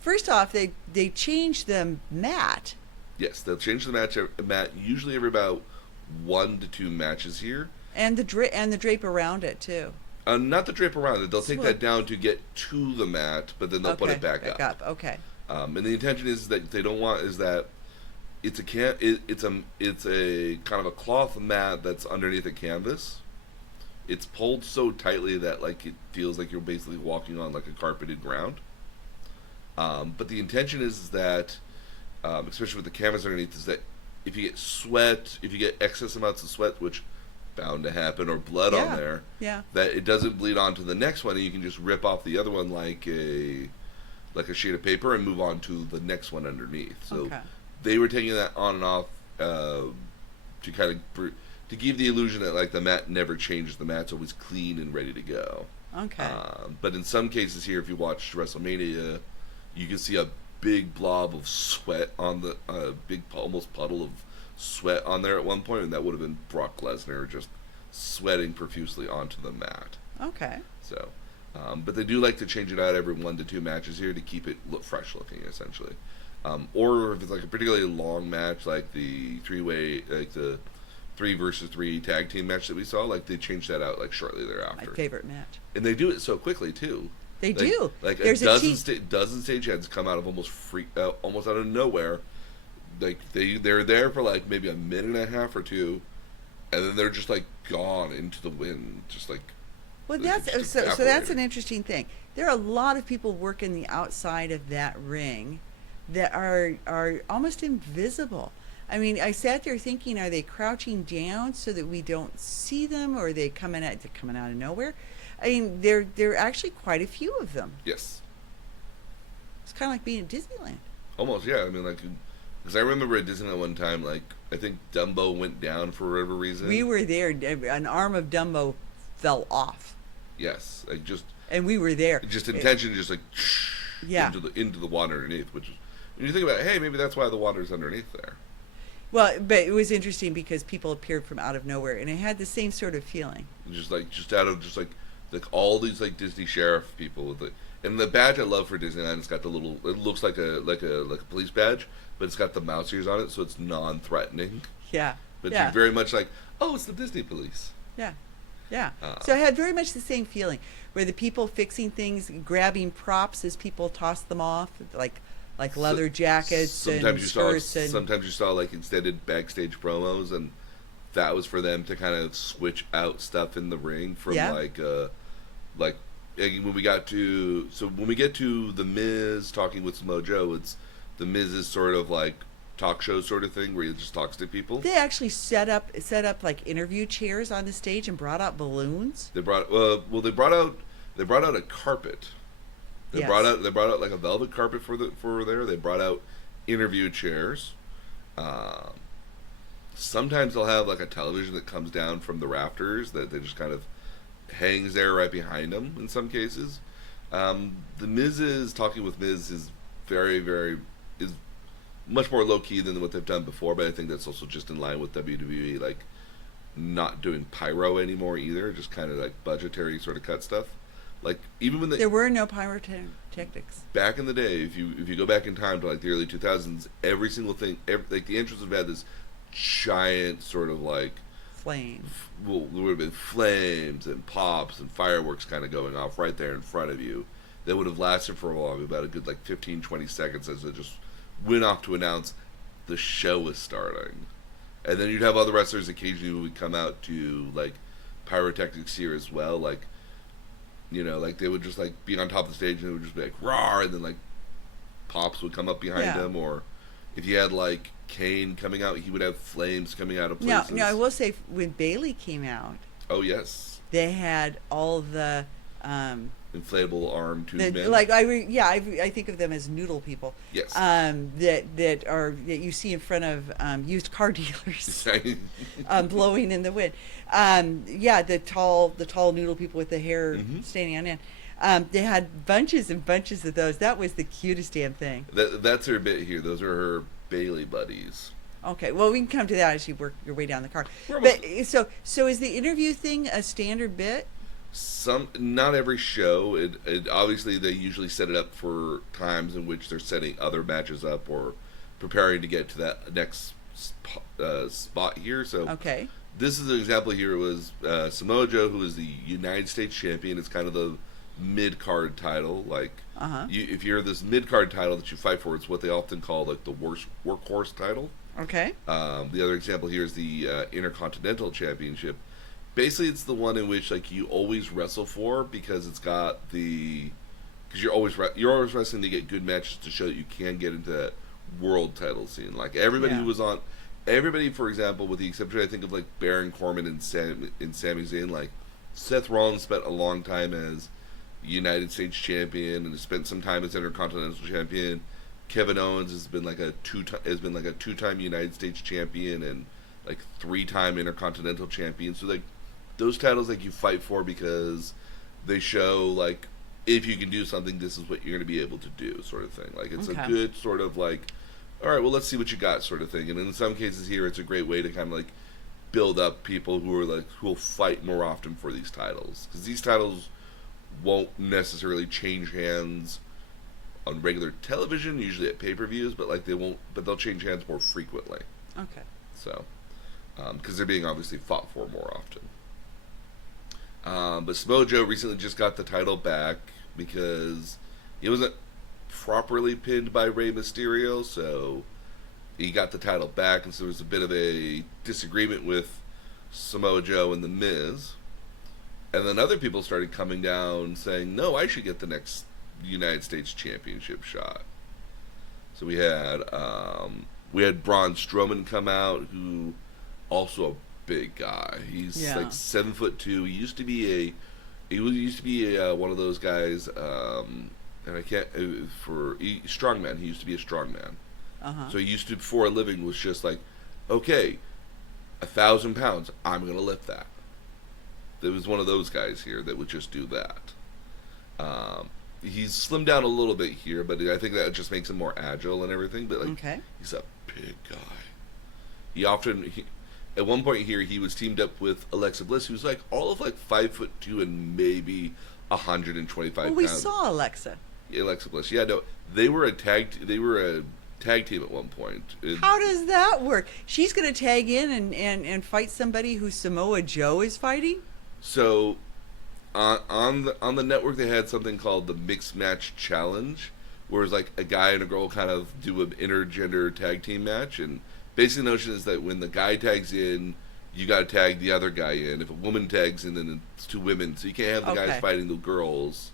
First off, they changed the mat. Yes, they'll change the mat usually every about 1 to 2 matches here, and the drape around it too. Not the drape around it. They'll take that down to get to the mat, but then they'll put it back up. Okay. And the intention is that they don't want is that it's a kind of a cloth mat that's underneath a canvas. It's pulled so tightly that like it feels like you're basically walking on like a carpeted ground. But the intention is that, especially with the canvas underneath, is that if you get excess amounts of sweat, which bound to happen, or blood on there, that it doesn't bleed onto the next one, and you can just rip off the other one like a sheet of paper and move on to the next one underneath. So they were taking that on and off to kind of to give the illusion that like the mat never changes. The mat's always clean and ready to go. Okay. But in some cases here, if you watch WrestleMania, you can see a big blob of sweat on big almost puddle of sweat on there at one point, and that would have been Brock Lesnar just sweating profusely onto the mat. Okay. So, but they do like to change it out every 1 to 2 matches here to keep it look fresh looking, essentially. Or if it's like a particularly long match, like the 3-way, like the 3 versus 3 tag team match that we saw, like they changed that out like shortly thereafter. My favorite match. And they do it so quickly too. They do. Like there's a dozen stageheads come out of almost out of nowhere. Like they're there for like maybe a minute and a half or two, and then they're just like gone into the wind, just like. Well, that's so that's an interesting thing. There are a lot of people working the outside of that ring that are almost invisible. I mean, I sat there thinking, are they crouching down so that we don't see them, or are they coming out of nowhere? I mean, there are actually quite a few of them. Yes. It's kind of like being at Disneyland. Almost, yeah. I mean, like, because I remember at Disneyland one time, like, I think Dumbo went down for whatever reason. We were there. An arm of Dumbo fell off. Yes, and we were there. Just intention, just like into the water underneath, which And you think about, hey, maybe that's why the water's underneath there. Well, but it was interesting because people appeared from out of nowhere, and it had the same sort of feeling. Just out of like all these like Disney sheriff people with the and the badge I love for Disneyland. It's got the little. It looks like a police badge, but it's got the mouse ears on it, so it's non-threatening. Yeah. But yeah. you're very much like, oh, it's the Disney police. Yeah. Yeah. So it had very much the same feeling, where the people fixing things, grabbing props as people tossed them off, like leather jackets and skirts. Sometimes you saw like extended backstage promos, and that was for them to kind of switch out stuff in the ring from like when we get to the Miz talking with Samoa Joe, it's the Miz's sort of like talk show sort of thing where he just talks to people. They actually set up like interview chairs on the stage and brought out balloons. They brought out a carpet. They brought out like a velvet carpet for there. They brought out interview chairs. Sometimes they'll have like a television that comes down from the rafters that they just kind of hangs there right behind them in some cases. The Miz's talking with Miz is is much more low key than what they've done before, but I think that's also just in line with WWE like not doing pyro anymore either, just kind of like budgetary sort of cut stuff. Like even when there were no pyrotechnics back in the day, if you go back in time to like the early 2000s, every single thing, like the entrance would have had this giant sort of like flame. Well, there would have been flames and pops and fireworks kind of going off right there in front of you. That would have lasted for a while, about a good like 15-20 seconds as it just went off to announce the show was starting. And then you'd have other wrestlers occasionally who would come out to like pyrotechnics here as well, like, you know, like they would just like be on top of the stage and it would just be like roar, and then like pops would come up behind them, or if you had like Kane coming out, he would have flames coming out of places. Now I will say when Bayley came out, oh yes, they had all the inflatable arm tube men. Like I think of them as noodle people. Yes. That you see in front of used car dealers, blowing in the wind. The tall noodle people with the hair standing on end. They had bunches and bunches of those. That was the cutest damn thing. That's her bit here. Those are her Bayley buddies. Okay, well we can come to that as you work your way down the card. So is the interview thing a standard bit? Not every show. It obviously they usually set it up for times in which they're setting other matches up or preparing to get to that next spot here. So okay, this is an example here. It was Samoa Joe, who is the United States champion. It's kind of the mid card title. Like if you're this mid card title that you fight for, it's what they often call like the workhorse title. Okay. The other example here is the Intercontinental Championship. Basically, it's the one in which like you always wrestle for because it's got because you're always wrestling to get good matches to show that you can get into that world title scene. Like everybody who was on, for example, with the exception I think of like Baron Corbin and Sami Zayn, like Seth Rollins spent a long time as United States champion and has spent some time as Intercontinental champion. Kevin Owens has been like a two-time United States champion and like 3-time Intercontinental champion. So like those titles like you fight for because they show like if you can do something, this is what you're going to be able to do, sort of thing. Like it's a good sort of like, all right, well let's see what you got, sort of thing. And in some cases here, it's a great way to kind of like build up people who will fight more often for these titles, because these titles won't necessarily change hands on regular television, usually at pay-per-views, but they'll change hands more frequently. Okay. So, because they're being obviously fought for more often. But Samoa Joe recently just got the title back because he wasn't properly pinned by Rey Mysterio, so he got the title back, and so there was a bit of a disagreement with Samoa Joe and The Miz. And then other people started coming down saying, no, I should get the next United States Championship shot. So we had Braun Strowman come out, who also a big guy. He's like 7'2". He used to be one of those guys, and I can't strongman. He used to be a strongman. So he used to, before a living, was just like, okay, 1,000 pounds, I'm gonna lift that. There was one of those guys here that would just do that. he's slimmed down a little bit here, but I think that just makes him more agile and everything. But like, Okay. he's a big guy. At one point here, he was teamed up with Alexa Bliss, who's like all of like 5'2" and maybe 125 Well, pounds. we saw Alexa. Yeah, Alexa Bliss. Yeah, no, they were a tag team at one point. How does that work? She's going to tag in and fight somebody who Samoa Joe is fighting? So, on the network, they had something called the Mixed Match Challenge, where it's like a guy and a girl kind of do an intergender tag team match, and basically the notion is that when the guy tags in, you got to tag the other guy in. If a woman tags in, then it's two women, so you can't have the guys fighting the girls,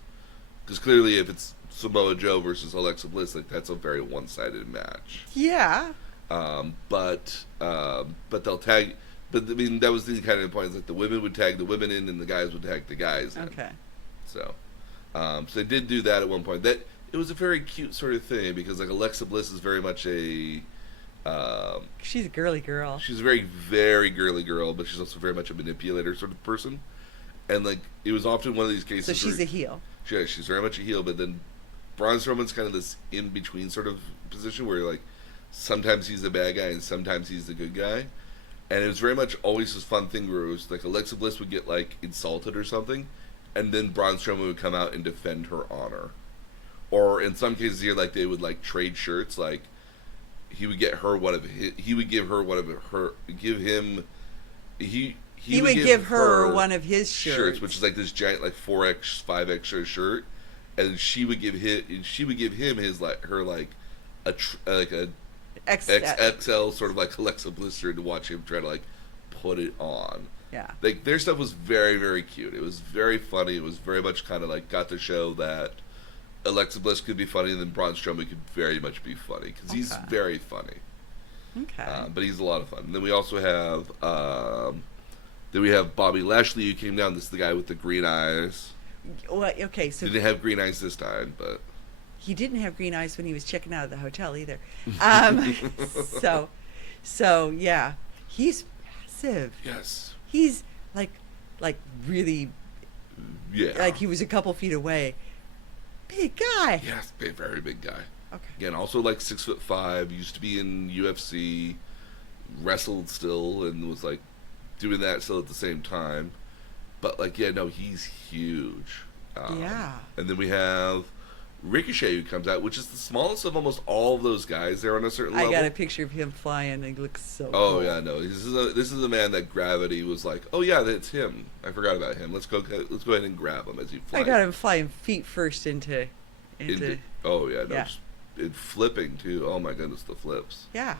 because clearly if it's Samoa Joe versus Alexa Bliss, like that's a very one-sided match. Yeah. But they'll tag. But I mean, that was the kind of point. It's like the women would tag the women in, and the guys would tag the guys in. Okay. So they did do that at one point. That it was a very cute sort of thing because like Alexa Bliss is very much a. She's a girly girl. She's a very, very girly girl, but she's also very much a manipulator sort of person. And like it was often one of these cases. So she's a heel. Yeah, she's very much a heel, but then Braun Strowman's kind of this in between sort of position where like sometimes he's the bad guy and sometimes he's the good guy. And it was very much always this fun thing where it was like Alexa Bliss would get like insulted or something, and then Braun Strowman would come out and defend her honor. Or in some cases here, like they would like trade shirts. Like he would get her one of his, he would give her one of her, give him, he would give her one of his shirts, which is like this giant like 4X 5X shirt, and she would give him his like her like a XXL sort of like Alexa Bliss shirt to watch him try to like put it on. Yeah. Like their stuff was very, very cute. It was very funny. It was very much kind of like got to show that Alexa Bliss could be funny and then Braun Strowman could very much be funny because he's very funny. Okay. But he's a lot of fun. And then we also have Bobby Lashley who came down. This is the guy with the green eyes. Well, okay, so Didn't have green eyes this time, but he didn't have green eyes when he was checking out of the hotel either. So yeah, he's massive. yes, He's like really, yeah, like he was a couple feet away. Big guy. yes, very big guy. Okay. Again, also like 6'5", used to be in UFC, wrestled still, and was like doing that still at the same time. But like, yeah, no, he's huge. Yeah. And then we have Ricochet who comes out, which is the smallest of almost all of those guys there on a certain level. I got a picture of him flying. He looks so Oh cool. yeah, no, this is a man that Gravity was like, oh yeah, that's him. I forgot about him. Let's go ahead and grab him as he flies. I got him flying feet first into oh yeah, no, yeah. just flipping too. Oh my goodness, the flips. yeah.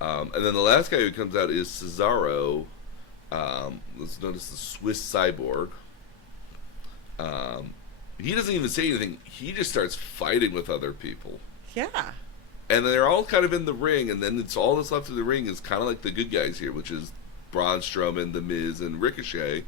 And then the last guy who comes out is Cesaro. Let's notice the Swiss cyborg. He doesn't even say anything. He just starts fighting with other people. Yeah. And they're all kind of in the ring, and then it's all that's left of the ring is kind of like the good guys here, which is Braun Strowman, The Miz, and Ricochet.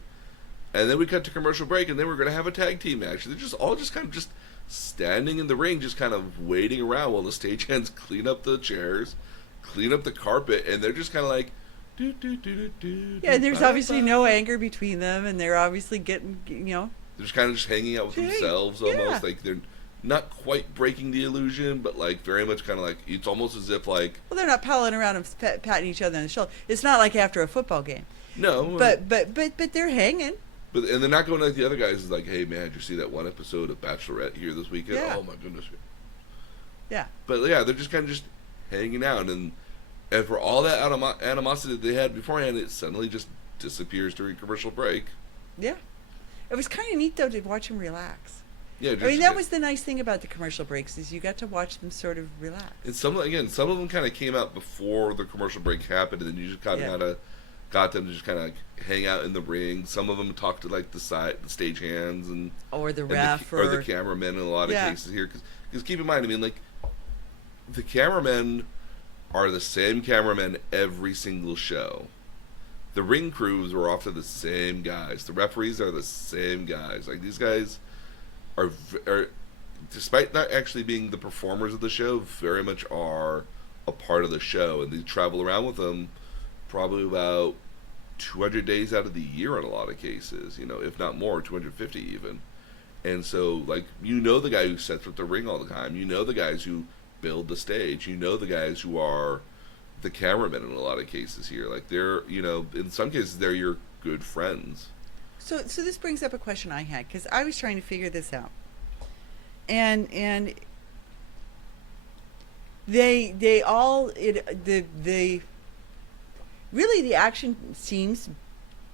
And then we cut to commercial break, and then we're going to have a tag team match. They're just all just kind of just standing in the ring, just kind of waiting around while the stagehands clean up the chairs, clean up the carpet, and they're just kind of like, do, do, do, do, do, Yeah, there's bye, obviously bye. no anger between them, and they're obviously getting, They're just kind of just hanging out with Hey, themselves yeah. almost. Like they're not quite breaking the illusion, but like very much kind of like it's almost as if like well, they're not palling around and patting each other on the shoulder. It's not like after a football game. no, But they're hanging. but and they're not going like the other guys. Is like, hey man, did you see that one episode of Bachelorette here this weekend? Yeah. Oh my goodness. Yeah. But yeah, they're just kind of just hanging out, and for all that animosity that they had beforehand, it suddenly just disappears during commercial break. Yeah. It was kind of neat though to watch them relax. Yeah, I mean, that was the nice thing about the commercial breaks is you got to watch them sort of relax. And some of them kind of came out before the commercial break happened, and then you just kind of got them to just kind of like hang out in the ring. Some of them talked to like the stage hands and Or the ref or the cameramen in a lot of cases here. Because keep in mind, I mean, like the cameramen are the same cameramen every single show. The ring crews are often the same guys. The referees are the same guys. Like these guys are despite not actually being the performers of the show, very much are a part of the show, and they travel around with them probably about 200 days out of the year in a lot of cases, if not more, 250 even. And so, like, you know the guy who sets up the ring all the time. You know the guys who build the stage. You know the guys who are the cameramen in a lot of cases here. Like, they're, you know, in some cases, they're your good friends. So this brings up a question I had, because I was trying to figure this out. And they all, really the action seems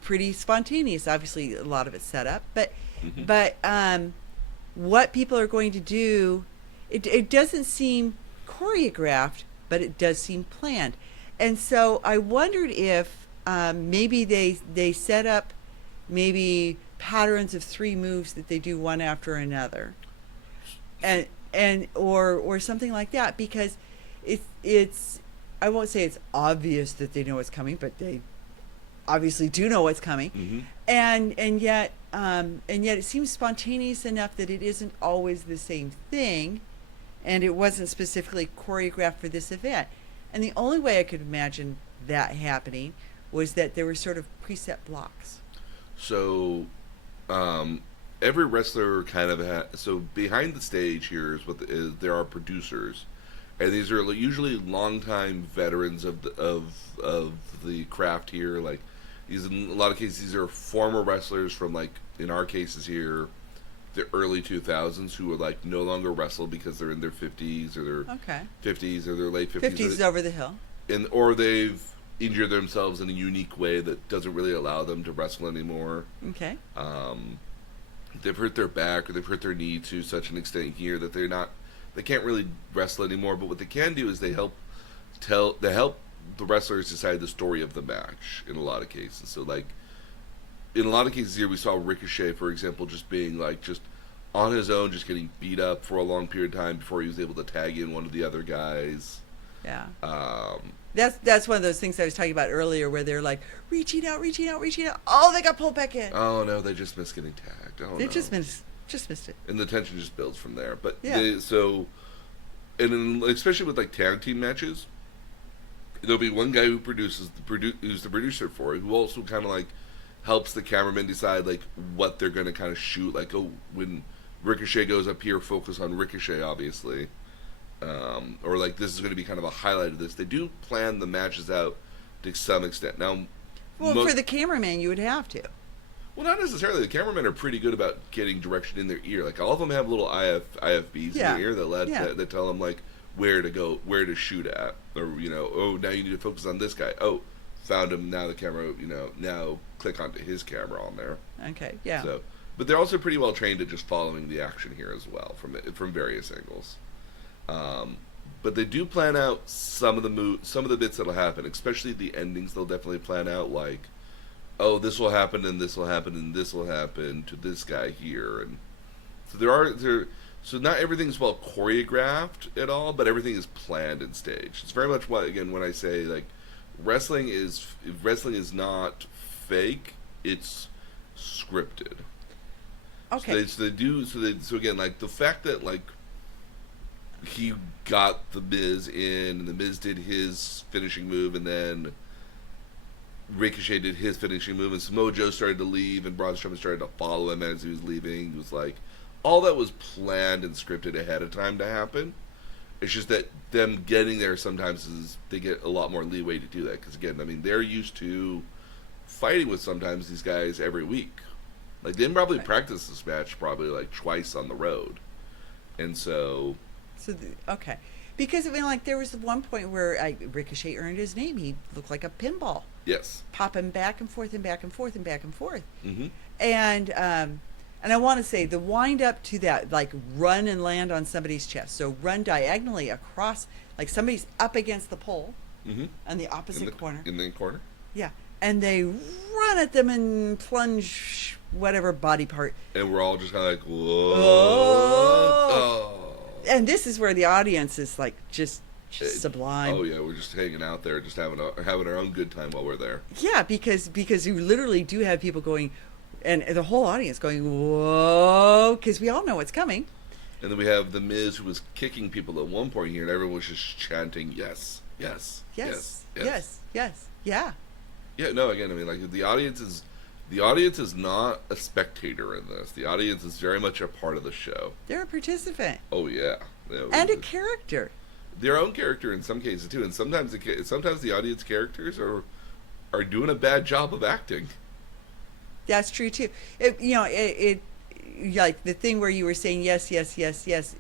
pretty spontaneous. Obviously, a lot of it's set up, but what people are going to do, it doesn't seem choreographed, but it does seem planned. And so I wondered if maybe they set up maybe patterns of 3 moves that they do one after another, and or something like that, because it's I won't say it's obvious that they know what's coming, but they obviously do know what's coming. Mm-hmm. And yet it seems spontaneous enough that it isn't always the same thing, and it wasn't specifically choreographed for this event. And the only way I could imagine that happening was that there were sort of preset blocks. So, every wrestler kind of so behind the stage here is there are producers, and these are usually longtime veterans of the craft here. Like, these, in a lot of cases, these are former wrestlers from, like, in our cases here, the early 2000s, who are, like, no longer wrestle because they're in their 50s or their 50s or their late 50s. 50s is over the hill. Or they've injure themselves in a unique way that doesn't really allow them to wrestle anymore. Okay. They've hurt their back or they've hurt their knee to such an extent here that they can't really wrestle anymore. But what they can do is they help the wrestlers decide the story of the match in a lot of cases. So, like, in a lot of cases here, we saw Ricochet, for example, just being, like, just on his own, just getting beat up for a long period of time before he was able to tag in one of the other guys. Yeah. That's one of those things I was talking about earlier, where they're like reaching out. Oh, they got pulled back in. Oh no, they just missed getting tagged. Oh, they no. just missed it. And the tension just builds from there. But yeah. Especially with, like, tag team matches, there'll be one guy who's the producer for it, who also kind of, like, helps the cameraman decide, like, what they're going to kind of shoot. Like, oh, when Ricochet goes up here, focus on Ricochet, obviously. Or, like, this is going to be kind of a highlight of this. They do plan the matches out to some extent. Now, for the cameraman, you would have to. Well, not necessarily. The cameramen are pretty good about getting direction in their ear. Like, all of them have little IFBs in their ear that tell them, like, where to go, where to shoot at. Or, you know, oh, now you need to focus on this guy. Oh, found him. Now the camera, you know, now click onto his camera on there. Okay, yeah. So, but they're also pretty well trained at just following the action here as well from various angles. But they do plan out some of the bits that'll happen, especially the endings. They'll definitely plan out, like, oh, this will happen and this will happen and this will happen to this guy here, and so so not everything's well choreographed at all, but everything is planned and staged. It's very much when I say, like, wrestling is not fake, it's scripted. Okay. So again, like, the fact that, like, he got the Miz in, and the Miz did his finishing move, and then Ricochet did his finishing move, and Samoa Joe started to leave, and Braun Strowman started to follow him as he was leaving. It was like, all that was planned and scripted ahead of time to happen. It's just that them getting there sometimes they get a lot more leeway to do that, because, again, I mean, they're used to fighting with sometimes these guys every week. Like, they probably practice this match probably, like, twice on the road. And so... okay. Because, I mean, like, there was one point where Ricochet earned his name. He looked like a pinball. Yes. Popping back and forth and back and forth and back and forth. Mm-hmm. And I want to say, the wind up to that, like, run and land on somebody's chest. So run diagonally across, like, somebody's up against the pole on the opposite corner. In the corner? Yeah. And they run at them and plunge whatever body part. And we're all just kind of like, whoa. Oh. And this is where the audience is, like, just sublime. Oh yeah, we're just hanging out there, just having our own good time while we're there. Yeah, because you literally do have people going, and the whole audience going, whoa, because we all know what's coming. And then we have the Miz, who was kicking people at one point here, and everyone was just chanting, yes, yes, yes, yes, yes, yes, yeah. Yeah, no, again, I mean, like, the audience is The audience is not a spectator in this. The audience is very much a part of the show. They're a participant. Oh yeah, And a character. Their own character in some cases too, and sometimes the audience characters are doing a bad job of acting. That's true too. It like the thing where you were saying yes, yes, yes, yes.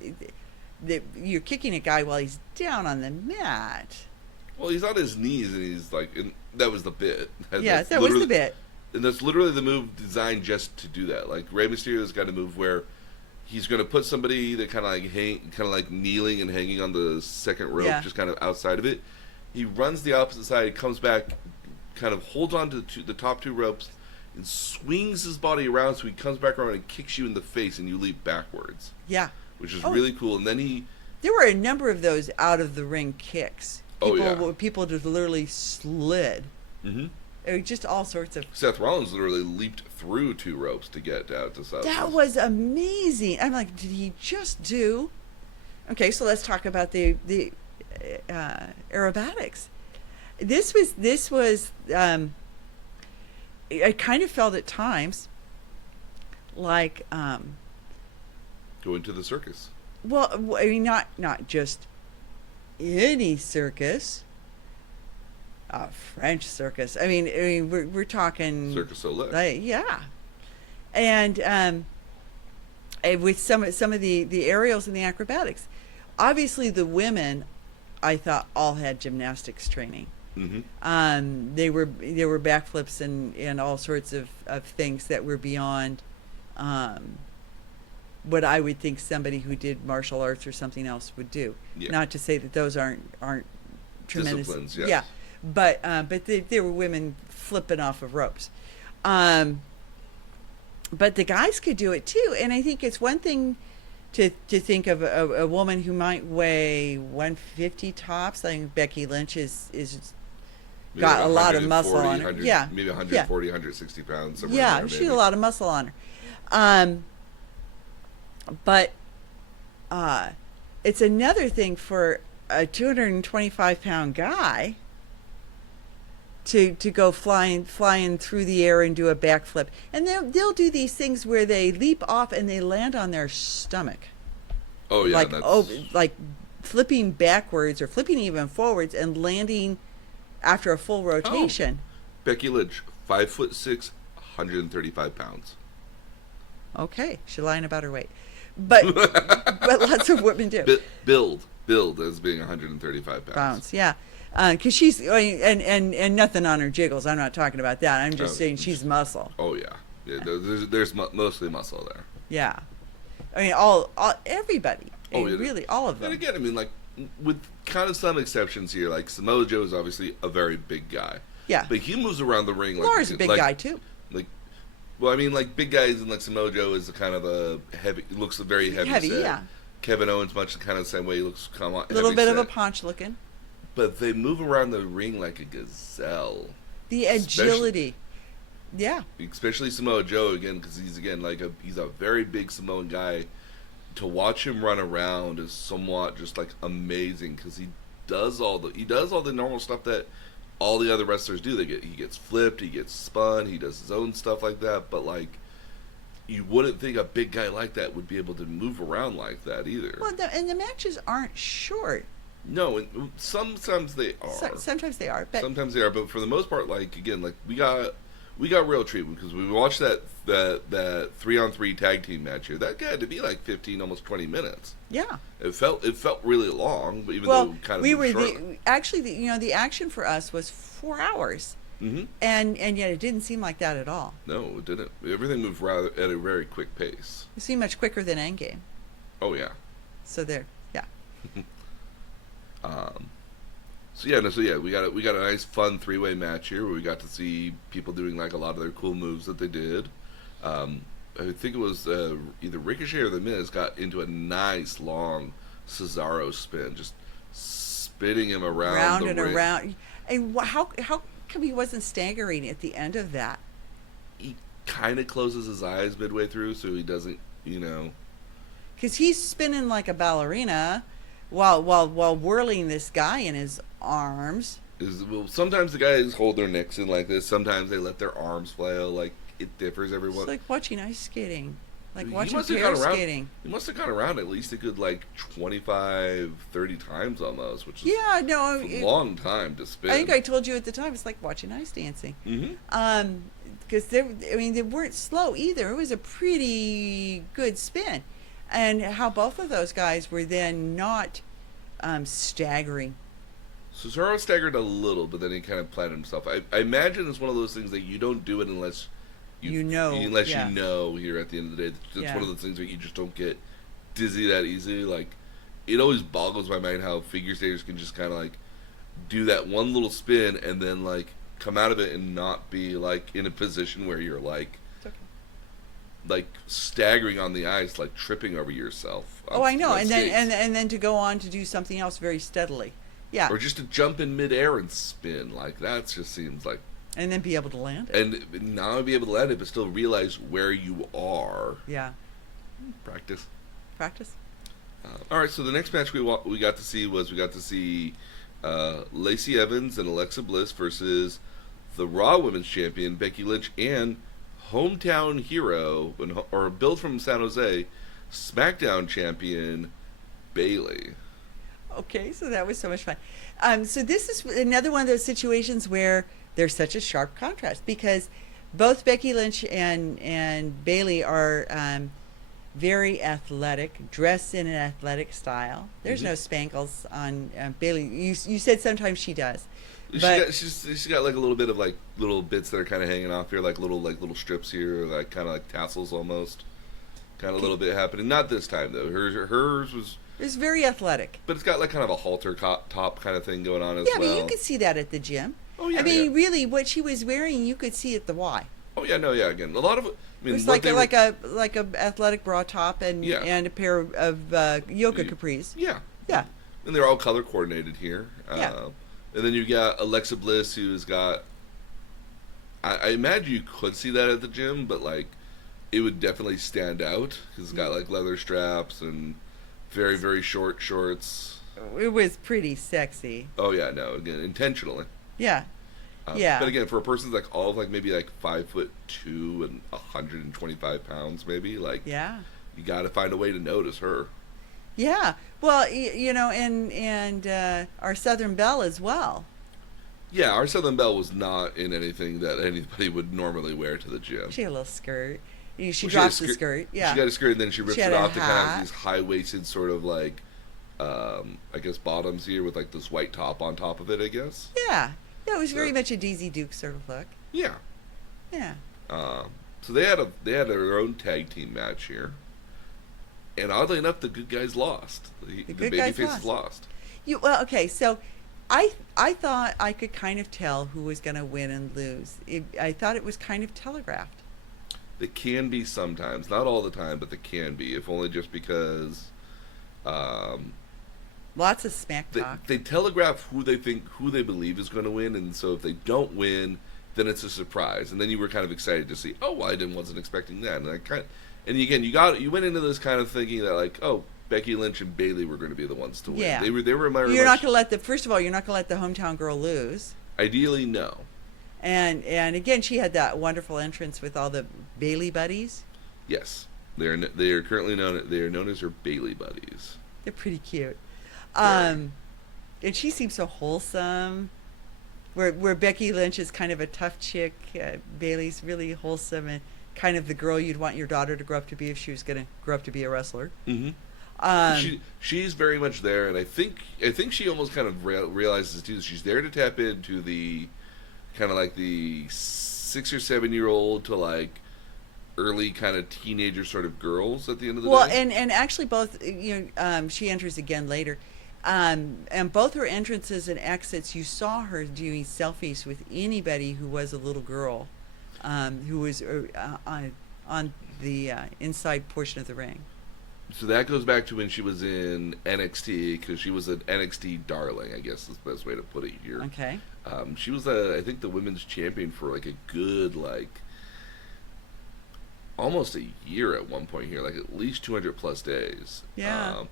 You're kicking a guy while he's down on the mat. Well, he's on his knees and he's like, and that was the bit. Yeah, that was the bit. And that's literally the move designed just to do that. Like Rey Mysterio's got a move where he's going to put somebody that kind of like kneeling and hanging on the second rope, just kind of outside of it. He runs the opposite side, comes back, kind of holds on to the top two ropes, and swings his body around so he comes back around and kicks you in the face and you leap backwards. Yeah. Which is really cool. And then there were a number of those out of the ring kicks. People just literally slid. Mm-hmm. It was just all sorts of. Seth Rollins literally leaped through two ropes to get out to Seth. That was amazing. I'm like, did he just do? Okay, so let's talk about the aerobatics. This was. I kind of felt at times like. Going to the circus. Well, I mean, not just any circus. French circus. I mean, we're talking Cirque du Soleil. Yeah, and with some of the aerials and the acrobatics, obviously the women, I thought all had gymnastics training. Mm-hmm. They were backflips and all sorts of things that were beyond what I would think somebody who did martial arts or something else would do. Yeah. Not to say that those aren't tremendous. Disciplines, yes. Yeah. But there were women flipping off of ropes. But the guys could do it too. And I think it's one thing to think of a woman who might weigh 150 tops. I think Becky Lynch is got a lot of muscle on her. Yeah. Maybe 140, 160 pounds. Yeah, she had a lot of muscle on her. But it's another thing for a 225-pound guy to go flying through the air and do a backflip. And they'll do these things where they leap off and they land on their stomach. Oh yeah, like flipping backwards or flipping even forwards and landing after a full rotation. Becky Lynch, 5'6", 135 pounds. Okay, she's lying about her weight, but lots of women do. Billed as being 135 pounds. Yeah. Because she's and nothing on her jiggles. I'm not talking about that. I'm just saying she's muscle. Oh yeah, there's mostly muscle there. Yeah, I mean all everybody. Really all of them. And again, I mean, like with kind of some exceptions here, like Samoa Joe is obviously a very big guy. Yeah, but he moves around the ring like Lars is a big guy too. Well, I mean, like big guys and like Samoa Joe is a kind of a heavy. Looks very heavy. Heavy, set. Yeah. Kevin Owens much kind of the same way. He looks kind of a little bit of a paunch looking. But they move around the ring like a gazelle. The agility. Especially Samoa Joe, again, because he's a very big Samoan guy. To watch him run around is somewhat just like amazing because he does all the normal stuff that all the other wrestlers do. He gets flipped, he gets spun, he does his own stuff like that. But like, you wouldn't think a big guy like that would be able to move around like that either. Well, and the matches aren't short. No, and sometimes they are. Sometimes they are. But for the most part, like again, like we got real treatment because we watched that 3-on-3 tag team match here. That had to be like 15, almost 20 minutes. Yeah. It felt really long, but though kind of we were short. The action for us was 4 hours. Mm-hmm. And yet it didn't seem like that at all. No, it didn't. Everything moved rather at a very quick pace. It seemed much quicker than Endgame. Oh yeah. So there, yeah. We got a nice fun 3-way match here where we got to see people doing like a lot of their cool moves that they did. I think it was either Ricochet or the Miz got into a nice long Cesaro spin, just spinning him around the ring. Around. And how come he wasn't staggering at the end of that? He kind of closes his eyes midway through, so he doesn't, because he's spinning like a ballerina while whirling this guy in his arms. Sometimes the guys hold their necks in like this. Sometimes they let their arms flail. Like it differs every It's one. like watching ice skating. Like He watching must have pair gone around. skating. He must have gone around at least a good like 25, 30 times almost, which is Yeah, no, a long time to spin. I think I told you at the time it's like watching ice dancing. Mm-hmm. Because they weren't slow either. It was a pretty good spin, and how both of those guys were then not staggering. Cesaro staggered a little, but then he kind of planted himself. I imagine it's one of those things that you don't do it unless You know, unless yeah. you know here at the end of the day. It's Yeah. one of those things where you just don't get dizzy that easily. Like, it always boggles my mind how figure skaters can just kind of like do that one little spin and then like come out of it and not be like in a position where you're like It's okay. like staggering on the ice, like tripping over yourself. Oh, I know, on and then skates. and then to go on to do something else very steadily. Yeah, Or just to jump in midair and spin, like that just seems like. and then be able to land it. And not only be able to land it, but still realize where you are. Yeah, Practice. practice. All right, so the next match we got to see Lacey Evans and Alexa Bliss versus the Raw Women's Champion Becky Lynch and hometown hero or build from San Jose SmackDown Champion Bayley. Okay, so that was so much fun. So this is another one of those situations where there's such a sharp contrast because both Becky Lynch and Bayley are very athletic, dressed in an athletic style. There's no spankles on Bayley. You said sometimes she does. But She's got like a little bit of like little bits that are kind of hanging off here, like little strips here, like kind of like tassels almost, kind of a little bit happening. Not this time though. Hers was. it's very athletic. But it's got like kind of a halter top kind of thing going on as Yeah, well. I mean, you could see that at the gym. Oh yeah. I mean, yeah. really, what she was wearing, you could see at the Y. Oh yeah, no, yeah. Again, a lot of. I mean, It was what like they were- like a athletic bra top and Yeah. and a pair of yoga capris. Yeah. Yeah. And they're all color coordinated here. Yeah. And then you got Alexa Bliss, who's got. I imagine you could see that at the gym, but like, it would definitely stand out because it's got like leather straps and very very short shorts. It was pretty sexy. Oh yeah, no, again intentionally. Yeah. Yeah. But again, for a person that's like all of like maybe like 5'2" and 125 pounds, maybe like Yeah. you got to find a way to notice her. Yeah. Well, you know, and our Southern Belle as well. Yeah, our Southern Belle was not in anything that anybody would normally wear to the gym. She had a little skirt. She Well, drops had a the skirt. Yeah. She got a skirt and then she rips had it a off to kind of hat. have these high-waisted sort of like, I guess bottoms here with like this white top on top of it, I guess. Yeah. Yeah, it was very So- much a Daisy Duke sort of look. Yeah. Yeah. So they had their own tag team match here. And oddly enough, the good guys lost. The good guys babyfaces lost. lost. Well, okay, so I thought I could kind of tell who was going to win and lose. I thought it was kind of telegraphed. They can be sometimes, not all the time, but they can be, if only just because Lots of smack talk. they telegraph who they believe is going to win, and so if they don't win, then it's a surprise, and then you were kind of excited to see, oh, I wasn't expecting that, and again, you went into this kind of thinking that like, oh, Becky Lynch and Bayley were going to be the ones to win. Yeah. They were very You're much, not going to let first of all, you're not going to let the hometown girl lose. ideally no. And again, she had that wonderful entrance with all the Bayley buddies. Yes, they are currently known as her Bayley buddies. They're pretty cute. Very. And she seems so wholesome. Where Becky Lynch is kind of a tough chick, Bayley's really wholesome and kind of the girl you'd want your daughter to grow up to be if she was going to grow up to be a wrestler. Mm-hmm. She's very much there, and I think she almost kind of realizes too that she's there to tap into the kind of like the 6 or 7 year old to like early kind of teenager sort of girls at the end of the Well, day. and actually both, she enters again later. And both her entrances and exits, you saw her doing selfies with anybody who was a little girl, who was on the inside portion of the ring. So that goes back to when she was in NXT, because she was an NXT darling, I guess is the best way to put it here. Okay. She was, I think, the women's champion for like a good, like, almost a year at one point here, like at least 200 plus days. Yeah.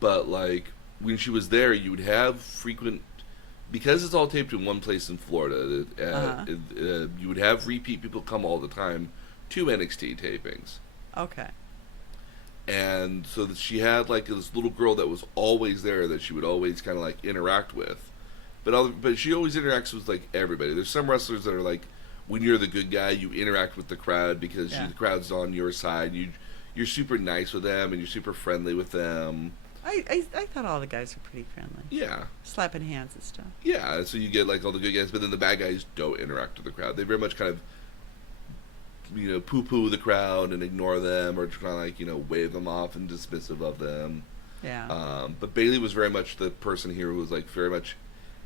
But like when she was there, you would have frequent because it's all taped in one place in Florida, Uh-huh. you would have repeat people come all the time to NXT tapings. Okay. And so that she had like this little girl that was always there that she would always kind of like interact with, but she always interacts with like everybody. There's some wrestlers that are like, when you're the good guy, you interact with the crowd because Yeah. the crowd's on your side. You're super nice with them and you're super friendly with them. I thought all the guys were pretty friendly. Yeah, Slapping hands and stuff. yeah. So you get like all the good guys, but then the bad guys don't interact with the crowd. They very much kind of poo-poo the crowd and ignore them, or just kind of like wave them off and dismissive of them. Yeah. But Bayley was very much the person here who was like very much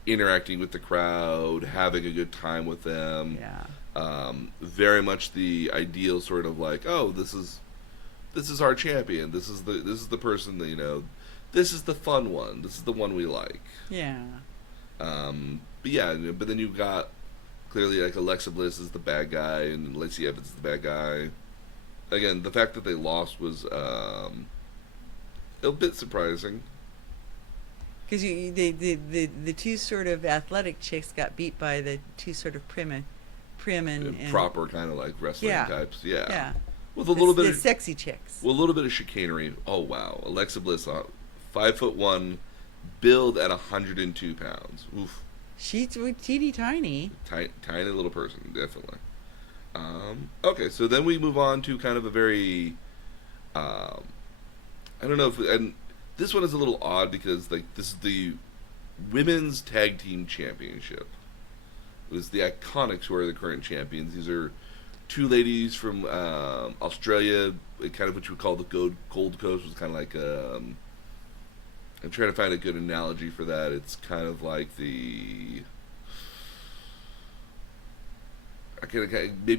interacting with the crowd, having a good time with them. Yeah. Very much the ideal sort of like, oh, this is our champion. This is the person that this is the fun one. This is the one we like. Yeah. But yeah, but then you've got clearly like Alexa Bliss is the bad guy and Lacey Evans is the bad guy. Again, the fact that they lost was a bit surprising. Because the two sort of athletic chicks got beat by the two sort of prim and Proper kind of like wrestling Yeah. types. Yeah. Yeah. With a little bit the of sexy chicks. Well, a little bit of chicanery. Oh wow, Alexa Bliss, 5'1", build at 102 pounds. Oof, She's teeny tiny. tiny little person, definitely. Okay, so then we move on to kind of a very, I don't know if, and this one is a little odd because like this is the women's tag team championship. It was the Iconics who are the current champions. These are two ladies from Australia, kind of what you would call the Gold Coast. Was kind of like I'm trying to find a good analogy for that. It's kind of like maybe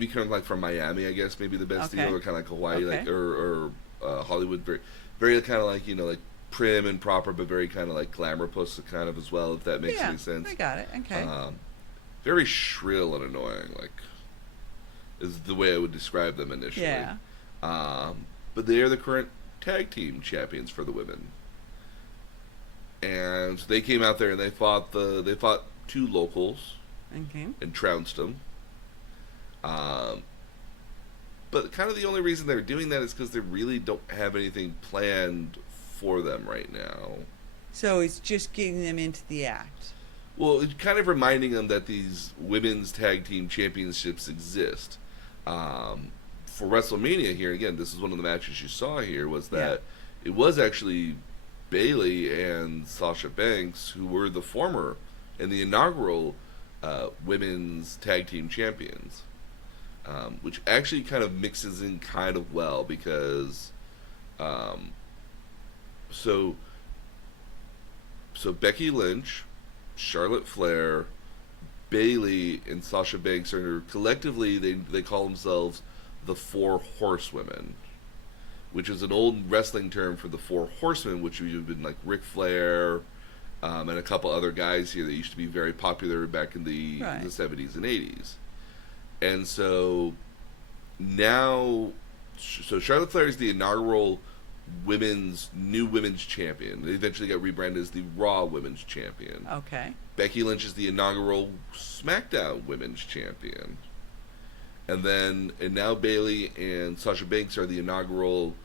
kind of like from Miami, I guess, maybe the best Okay. deal, or kind of like Hawaii, Okay. like or Hollywood, very kind of like like prim and proper, but very kind of like glamour puss kind of as well, if that makes Yeah, any sense. I got it. Okay. Very shrill and annoying, like is the way I would describe them initially. Yeah. But they are the current tag team champions for the women. And they came out there and they fought two locals Okay. and trounced them. But kind of the only reason they're doing that is because they really don't have anything planned for them right now. So it's just getting them into the act. Well, it's kind of reminding them that these women's tag team championships exist. For WrestleMania here, again, this is one of the matches you saw here, was that it was actually Bayley and Sasha Banks who were the former and the inaugural women's tag team champions. Which actually kind of mixes in kind of well because so Becky Lynch, Charlotte Flair, Bayley, and Sasha Banks are collectively they call themselves the Four Horsewomen, which is an old wrestling term for the Four Horsemen, which would have been like Ric Flair and a couple other guys here that used to be very popular back in the 70s and 80s. And so now, Charlotte Flair is the inaugural new women's champion. They eventually got rebranded as the Raw Women's Champion. Okay. Becky Lynch is the inaugural SmackDown Women's Champion. And now Bayley and Sasha Banks are the inaugural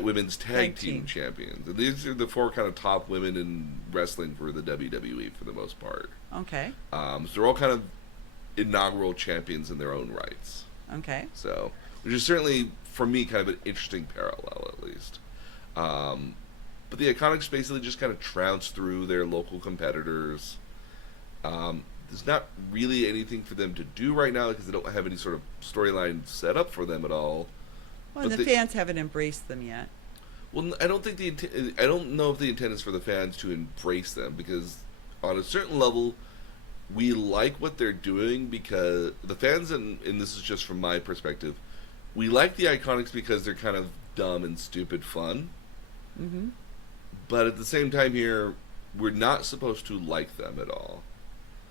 women's tag team champions. And these are the four kind of top women in wrestling for the WWE for the most part. Okay. So they're all kind of inaugural champions in their own rights. Okay. So, which is certainly, for me, kind of an interesting parallel, at least. But the Iconics basically just kind of trounce through their local competitors. There's not really anything for them to do right now because they don't have any sort of storyline set up for them at all. Well, and the fans haven't embraced them yet. Well, I don't know if the intent is for the fans to embrace them, because on a certain level, we like what they're doing because the fans, and this is just from my perspective, we like the Iconics because they're kind of dumb and stupid fun. Mm-hmm. But at the same time here, we're not supposed to like them at all.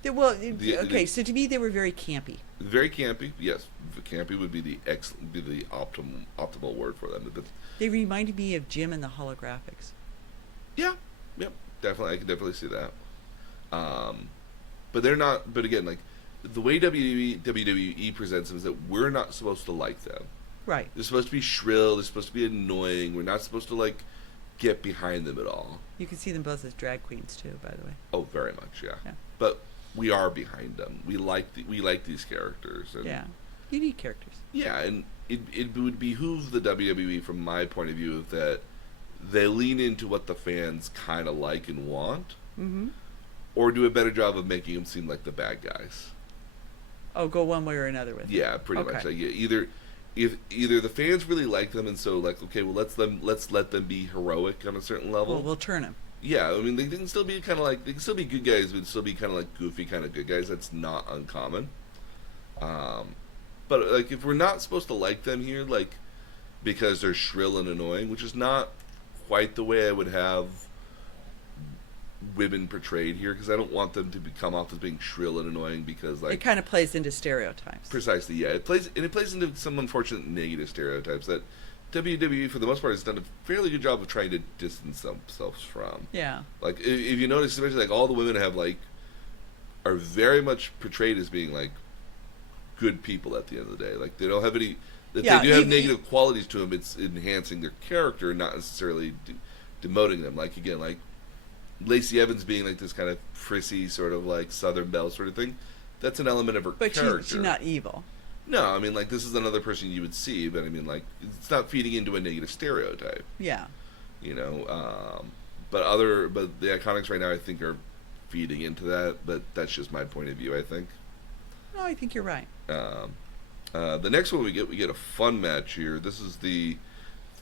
So to me, they were very campy. Very campy, yes. Campy would be the optimal word for them. But they reminded me of Jim and the Holographics. Yeah, yep, definitely. I can definitely see that. But they're not. But again, like the way WWE presents them is that we're not supposed to like them. Right. They're supposed to be shrill. They're supposed to be annoying. We're not supposed to like get behind them at all. You can see them both as drag queens too, by the way. Oh, very much, yeah. Yeah. But we are behind them. We like these characters. And Yeah. Unique characters. yeah, and it would behoove the WWE, from my point of view, that they lean into what the fans kind of like and want, Mm-hmm. or do a better job of making them seem like the bad guys. Oh, go one way or another with it. Yeah, pretty Okay. much. Like, either the fans really like them, and so like, okay, well let's let them be heroic on a certain level. Well, we'll turn them. Yeah, I mean they can still be kind of like, they can still be good guys, but still be kind of like goofy kind of good guys. That's not uncommon. But like if we're not supposed to like them here, like because they're shrill and annoying, which is not quite the way I would have women portrayed here, because I don't want them to come off as being shrill and annoying, because like It kind of plays into stereotypes. precisely, yeah, it plays into some unfortunate negative stereotypes that WWE for the most part has done a fairly good job of trying to distance themselves from. Yeah. Like if you notice, especially like all the women have like are very much portrayed as being like good people at the end of the day. Like they don't have any. If Yeah, they do have you- negative qualities to them, it's enhancing their character, not necessarily demoting them. Like again, like Lacey Evans being like this kind of prissy sort of like Southern Belle sort of thing. That's an element of her But character. she's not evil. No, I mean like this is another person you would see, but I mean like it's not feeding into a negative stereotype. Yeah. You know, but the Iconics right now I think are feeding into that, but that's just my point of view. I think. No, I think you're right. The next one we get a fun match here. This is the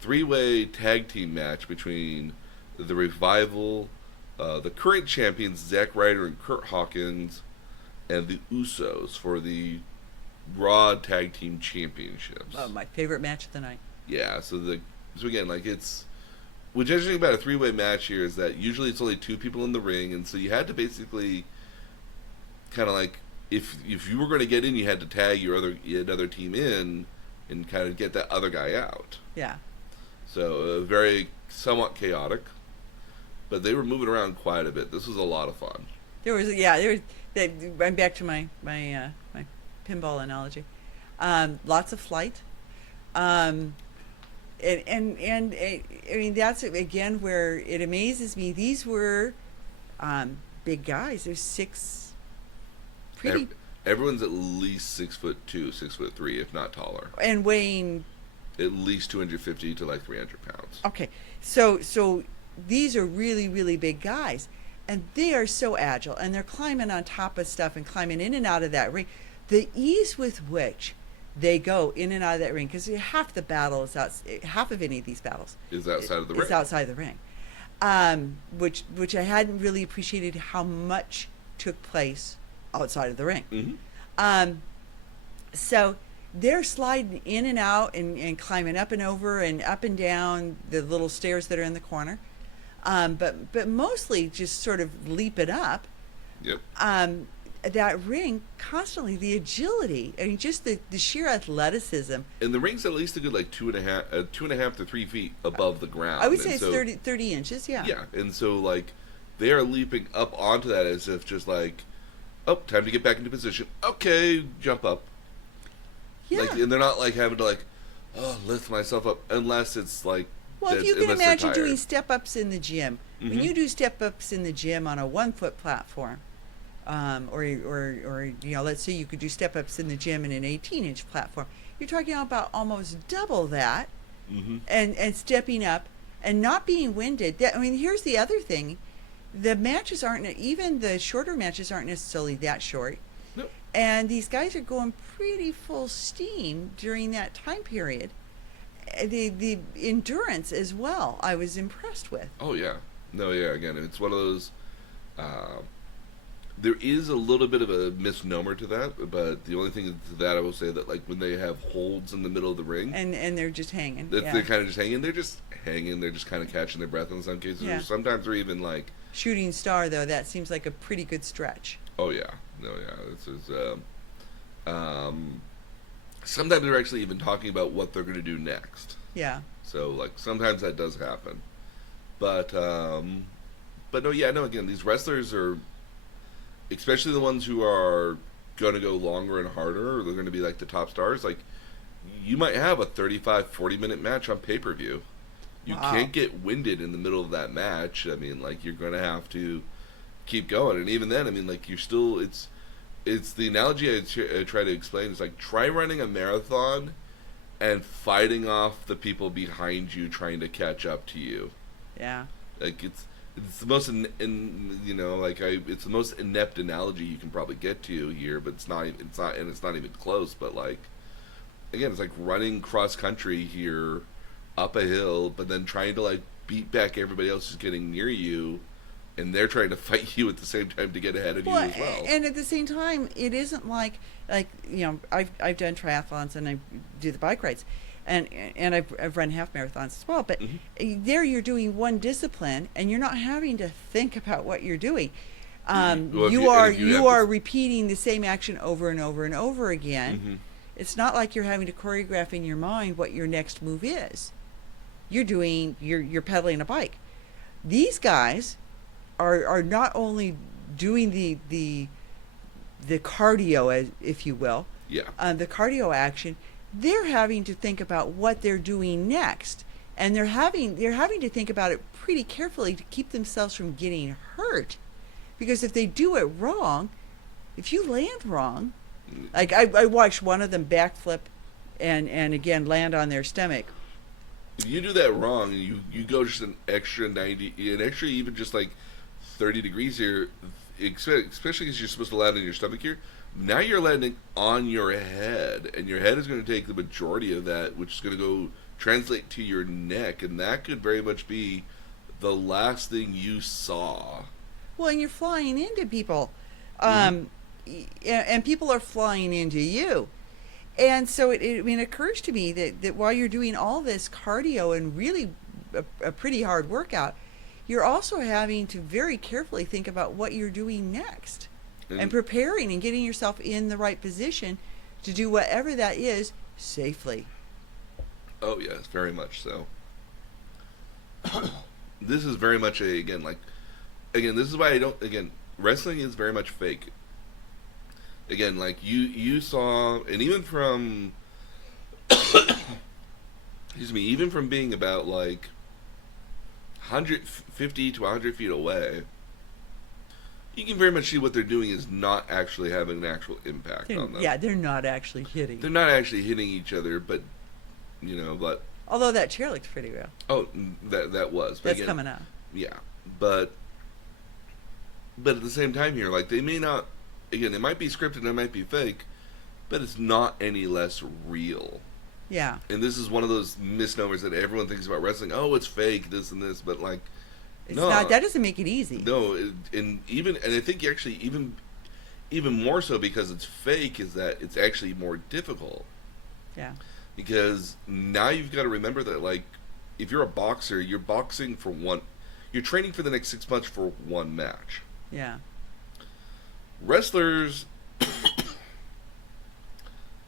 3-way tag team match between the Revival, the current champions Zack Ryder and Kurt Hawkins, and the Usos for the Raw Tag Team Championships. Oh, my favorite match of the night. Yeah, so again, like it's what's interesting about a 3-way match here is that usually it's only 2 people in the ring, and so you had to basically kind of like if you were going to get in, you had to tag another team in and kind of get that other guy out. Yeah. So very somewhat chaotic, but they were moving around quite a bit. This was a lot of fun. I'm back to my pinball analogy. Lots of flight. And I mean, that's again where it amazes me. These were big guys. There's 6 pretty Everyone's at least 6'2", 6'3", if not taller. and weighing. At least 250 to like 300 pounds. Okay, so these are really, really big guys, and they are so agile, and they're climbing on top of stuff and climbing in and out of that ring. The ease with which they go in and out of that ring, because half the battle is half of any of these battles Is outside of the ring. Is outside the ring, which I hadn't really appreciated how much took place outside of the ring. Mm-hmm. So they're sliding in and out and climbing up and over and up and down the little stairs that are in the corner, but mostly just sort of leaping up. Yep. That ring constantly, the agility, I mean, just the sheer athleticism. And the ring's at least a good like 2.5 to 3 feet above the ground. I would say And it's 30 inches. Yeah. Yeah, and so like they are leaping up onto that as if just like, oh, time to get back into position. Okay, jump up. Yeah. Like, and they're not like having to like, lift myself up, unless it's like. Well, if you can unless they're imagine tired. doing step-ups in the gym, when Mhm. you do step-ups in the gym on a 1-foot platform, or you know, let's say you could do step-ups in the gym in an 18-inch platform, you're talking about almost double that, Mhm. and stepping up and not being winded. I mean, here's the other thing: the matches aren't, even the shorter matches aren't necessarily that short, Nope. and these guys are going pretty full steam during that time period. The endurance as well, I was impressed with. Oh yeah, no, yeah. Again, it's one of those. There is a little bit of a misnomer to that, but the only thing to that I will say that like when they have holds in the middle of the ring, And they're just hanging. that Yeah. they're kind of just hanging. They're just hanging. They're just kind of catching their breath in some cases. Yeah. Or sometimes they're even like, Shooting star, though, that seems like a pretty good stretch. oh yeah, no, yeah. This is. Sometimes they're actually even talking about what they're going to do next. Yeah. So like sometimes that does happen, but no, yeah, no. Again, these wrestlers are especially the ones who are going to go longer and harder, or they're going to be like the top stars, like you might have a 35, 40-minute match on pay-per-view. You Wow. can't get winded in the middle of that match. I mean, like, you're going to have to keep going. And even then, I mean, like, you're still, it's the analogy I try to explain. It's like, try running a marathon and fighting off the people behind you trying to catch up to you. Yeah. Like, it's the most, it's the most inept analogy you can probably get to here, but it's not even close. But, like, again, it's like running cross country here up a hill, but then trying to, like, beat back everybody else who's getting near you, and they're trying to fight you at the same time to get ahead of you as well. And at the same time, it isn't like I've done triathlons and I do the bike rides, and I've run half marathons as well. But there, you're doing one discipline, and you're not having to think about what you're doing. You are repeating the same action over and over and over again. Mm-hmm. It's not like you're having to choreograph in your mind what your next move is. You're pedaling a bike. These guys are not only doing the cardio, if you will, the cardio action. They're having to think about what they're doing next, and they're having to think about it pretty carefully to keep themselves from getting hurt, because if they do it wrong, if you land wrong, like I watched one of them backflip and again land on their stomach. If you do that wrong, you go just an extra 90, an extra even just like 30 degrees here, especially because you're supposed to land on your stomach here. Now you're landing on your head, and your head is going to take the majority of that, which is going to go translate to your neck, and that could very much be the last thing you saw. Well, and you're flying into people, and people are flying into you. And so it occurs to me that while you're doing all this cardio and really a pretty hard workout, you're also having to very carefully think about what you're doing next and preparing and getting yourself in the right position to do whatever that is safely. Oh, yes, very much so. This is very much this is why wrestling is very much fake. Again, like you saw, and even from, even from being about like 150 to 100 feet away, you can very much see what they're doing is not actually having an actual impact on them. Yeah, they're not actually hitting. They're not actually hitting each other, but, but... Although that chair looked pretty real. Oh, that was. But that's coming out. Yeah, but at the same time here, like, they may not... Again, it might be scripted, it might be fake, but it's not any less real. Yeah. And this is one of those misnomers that everyone thinks about wrestling. Oh, it's fake, this and this, but like, it's not. That doesn't make it easy. No, and I think actually even more so because it's fake is that it's actually more difficult. Yeah. Because now you've got to remember that, like, if you're a boxer, you're boxing for you're training for the next 6 months for one match. Yeah. Wrestlers,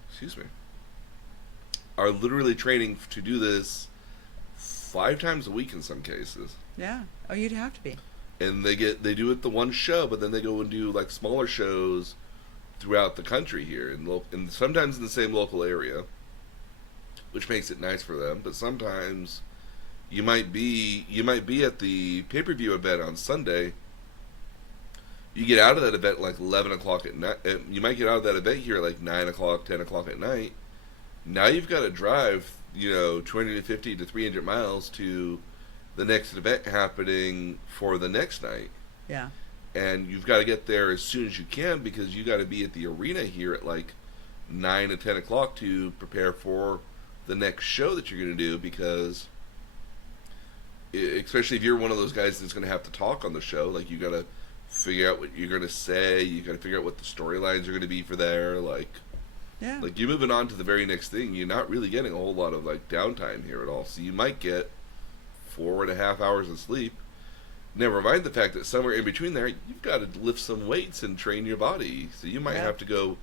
excuse me, are literally training to do this 5 times a week in some cases. Yeah. Oh, you'd have to be. And they do it the one show, but then they go and do like smaller shows throughout the country here, and sometimes in the same local area, which makes it nice for them. But sometimes you might be at the pay-per-view event on Sunday. You get out of that event like 11 o'clock at night. You might get out of that event here at like 9 o'clock, 10 o'clock at night. Now you've got to drive, 250 to 300 miles to the next event happening for the next night. Yeah. And you've got to get there as soon as you can because you got to be at the arena here at like 9 to 10 o'clock to prepare for the next show that you're going to do, because especially if you're one of those guys that's going to have to talk on the show, like you got to figure out what you're going to say, you got to figure out what the storylines are going to be for there, like you're moving on to the very next thing. You're not really getting a whole lot of like downtime here at all, so you might get 4.5 hours of sleep. Never mind the fact that somewhere in between there you've got to lift some weights and train your body, so you might have to go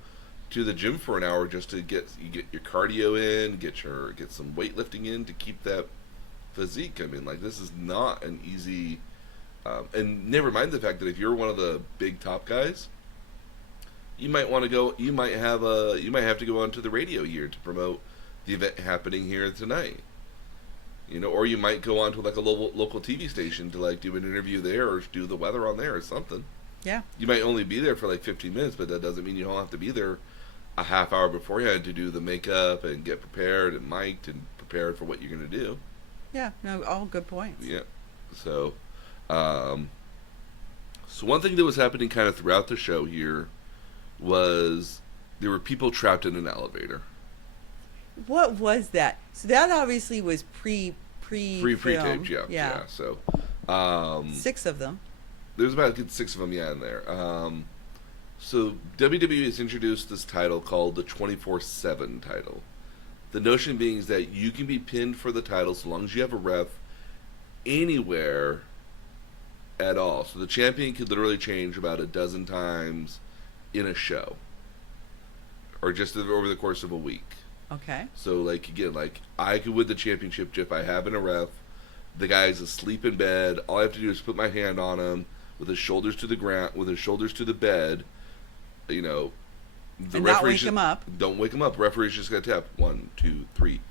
to the gym for an hour just to get your cardio in, get some weightlifting in to keep that physique. I mean, like, this is not an easy and never mind the fact that if you're one of the big top guys, you might want to go. You might have to go onto the radio here to promote the event happening here tonight. Or you might go on to like a local TV station to like do an interview there or do the weather on there or something. Yeah. You might only be there for like 15 minutes, but that doesn't mean you don't have to be there a half hour beforehand to do the makeup and get prepared and mic'd and prepared for what you're going to do. Yeah. No, all good points. Yeah. So, so one thing that was happening kind of throughout the show here was there were people trapped in an elevator. What was that? So that obviously was pre-taped, yeah. So, 6 of them. There's about 6 of them, in there. So WWE has introduced this title called the 24/7 title. The notion being is that you can be pinned for the title so long as you have a ref anywhere at all. So the champion could literally change about a dozen times in a show, or just over the course of a week. Okay. So, like, again, like, I could win the championship if I have in a ref. The guy's asleep in bed. All I have to do is put my hand on him with his shoulders to the ground, with his shoulders to the bed. The and not wake him up. Don't wake him up. Referee's just going to tap 1, 2, 3,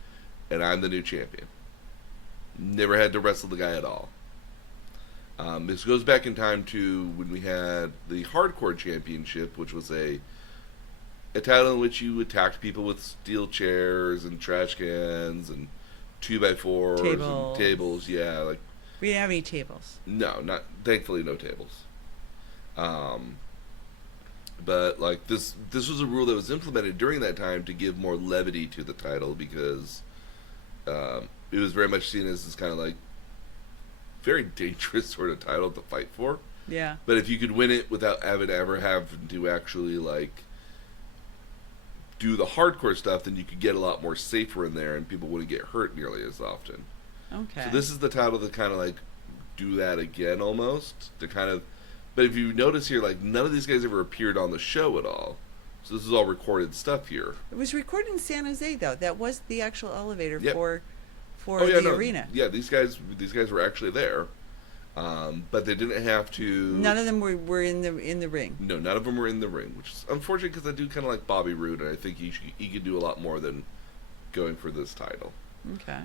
and I'm the new champion. Never had to wrestle the guy at all. This goes back in time to when we had the Hardcore Championship, which was a title in which you attacked people with steel chairs and trash cans and 2x4s and tables. Yeah, like we didn't have any tables. No, thankfully no tables. But like this was a rule that was implemented during that time to give more levity to the title because it was very much seen as this kind of like very dangerous sort of title to fight for. Yeah. But if you could win it without ever having to actually like do the hardcore stuff, then you could get a lot more safer in there and people wouldn't get hurt nearly as often. Okay. So this is the title to kind of like do that again almost. To kind of, but if you notice here, like none of these guys ever appeared on the show at all. So this is all recorded stuff here. It was recorded in San Jose though. That was the actual elevator for the arena. Yeah, these guys were actually there. But they didn't have to. None of them were in the ring. No, none of them were in the ring, which is unfortunate because I do kind of like Bobby Roode, and I think he could do a lot more than going for this title. Okay.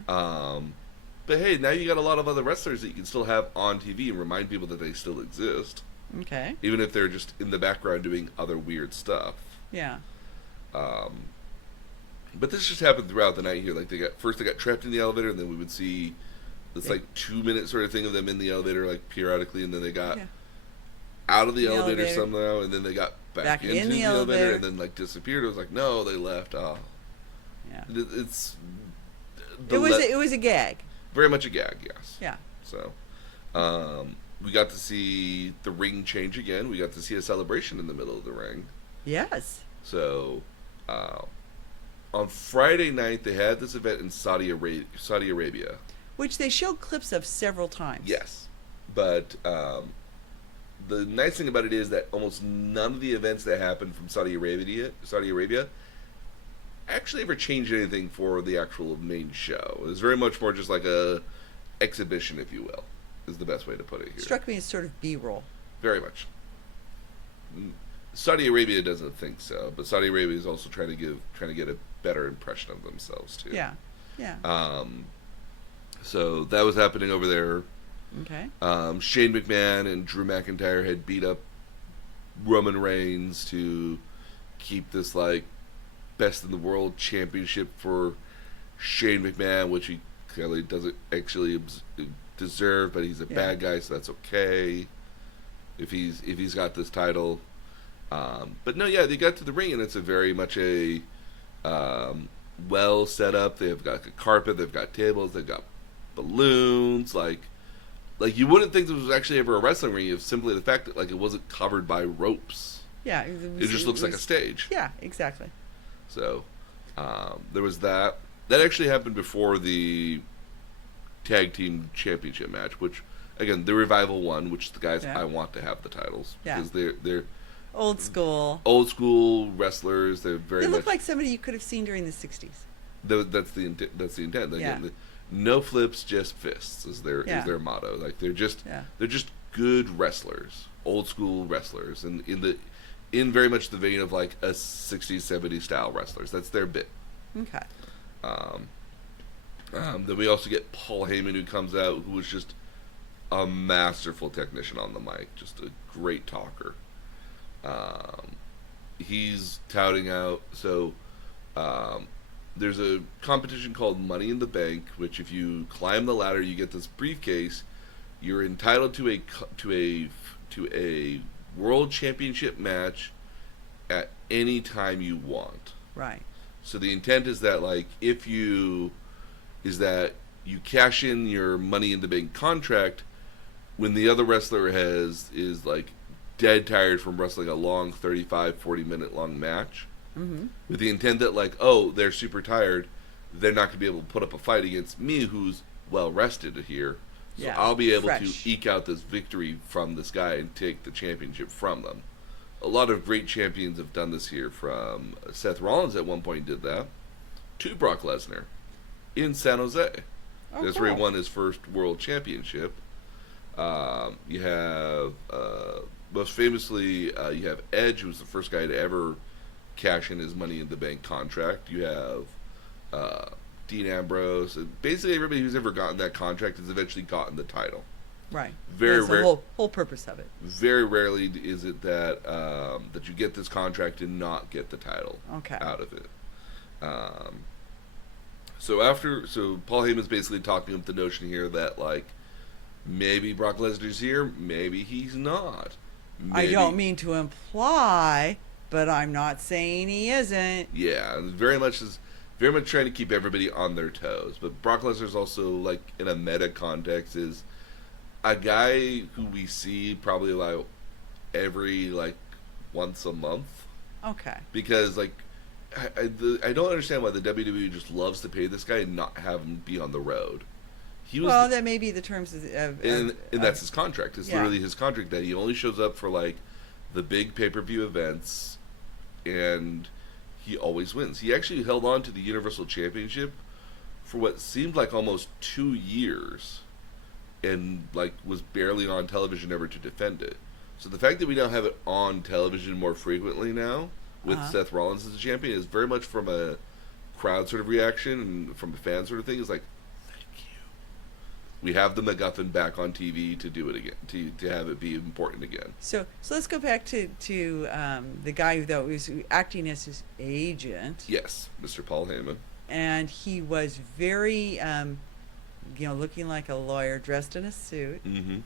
But hey, now you got a lot of other wrestlers that you can still have on TV and remind people that they still exist. Okay. Even if they're just in the background doing other weird stuff. Yeah. But this just happened throughout the night here. Like they got trapped in the elevator, and then we would see this like 2-minute sort of thing of them in the elevator like periodically, and then they got out of the elevator somehow, and then they got back into the elevator and then like disappeared. It was like, no, they left. Oh. Yeah. It was a gag. Very much a gag, yes. Yeah. So, we got to see the ring change again. We got to see a celebration in the middle of the ring. Yes. So, on Friday night, they had this event in Saudi Arabia. Which they showed clips of several times. Yes. But the nice thing about it is that almost none of the events that happened from Saudi Arabia actually ever changed anything for the actual main show. It was very much more just like a exhibition, if you will, is the best way to put it here. Struck me as sort of B-roll. Very much. Saudi Arabia doesn't think so, but Saudi Arabia is also trying to get a better impression of themselves too. Yeah. Yeah. So that was happening over there. Okay. Shane McMahon and Drew McIntyre had beat up Roman Reigns to keep this like best in the world championship for Shane McMahon, which he clearly doesn't actually deserve, but he's a bad guy, so that's okay if he's got this title. But no, yeah, they got to the ring, and it's a very much a well set up. They've got a carpet, they've got tables, they've got balloons, like you wouldn't think this was actually ever a wrestling ring if simply the fact that like it wasn't covered by ropes. Yeah, it just looks like a stage. Yeah, exactly. So there was that. That actually happened before the tag team championship match, which again the Revival won, which the guys I want to have the titles because they're old school wrestlers. They're very. They look like somebody you could have seen during the '60s. That's the intent. Again, no flips, just fists is their motto. Like they're just good wrestlers, old school wrestlers, and in very much the vein of like a 60s, 70s style wrestlers. That's their bit. Okay. Then we also get Paul Heyman, who comes out, who was just a masterful technician on the mic, just a great talker. He's touting out, so there's a competition called Money in the Bank, which if you climb the ladder, you get this briefcase. You're entitled to a world championship match at any time you want. Right. So the intent is that you cash in your Money in the Bank contract when the other wrestler is dead tired from wrestling a long 35, 40-minute long match. Mm-hmm. With the intent that they're super tired, they're not going to be able to put up a fight against me, who's well rested here. So Yeah, I'll be able fresh. to eke out this victory from this guy and take the championship from them. A lot of great champions have done this here. From Seth Rollins at one point did that, to Brock Lesnar in San Jose. Oh, That's where he cool. won his first world championship. You have, most famously, you have Edge, who was the first guy to ever cash in his Money in the Bank contract. You have Dean Ambrose. Basically, everybody who's ever gotten that contract has eventually gotten the title. Right. Very That's the rare. whole purpose of it. Very rarely is it that that you get this contract and not get the title Okay. out of it. So Paul Heyman's basically talking up the notion here that maybe Brock Lesnar's here, maybe he's not. I don't mean to imply, but I'm not saying he isn't. Yeah, very much trying to keep everybody on their toes. But Brock Lesnar's also in a meta context is a guy who we see probably every once a month. Okay. Because I don't understand why the WWE just loves to pay this guy and not have him be on the road. He was Well, that may be the terms of and that's his contract. It's yeah. literally his contract that he only shows up for the big pay-per-view events, and he always wins. He actually held on to the Universal Championship for what seemed like almost 2 years, and was barely on television ever to defend it. So the fact that we now have it on television more frequently now with Seth Rollins as a champion is very much from a crowd sort of reaction and from a fan sort of thing. Is thank you. We have the MacGuffin back on TV to do it again, to have it be important again. So let's go back to the guy who was acting as his agent. Yes, Mr. Paul Heyman. And he was very, looking like a lawyer, dressed in a suit. Mm-hmm.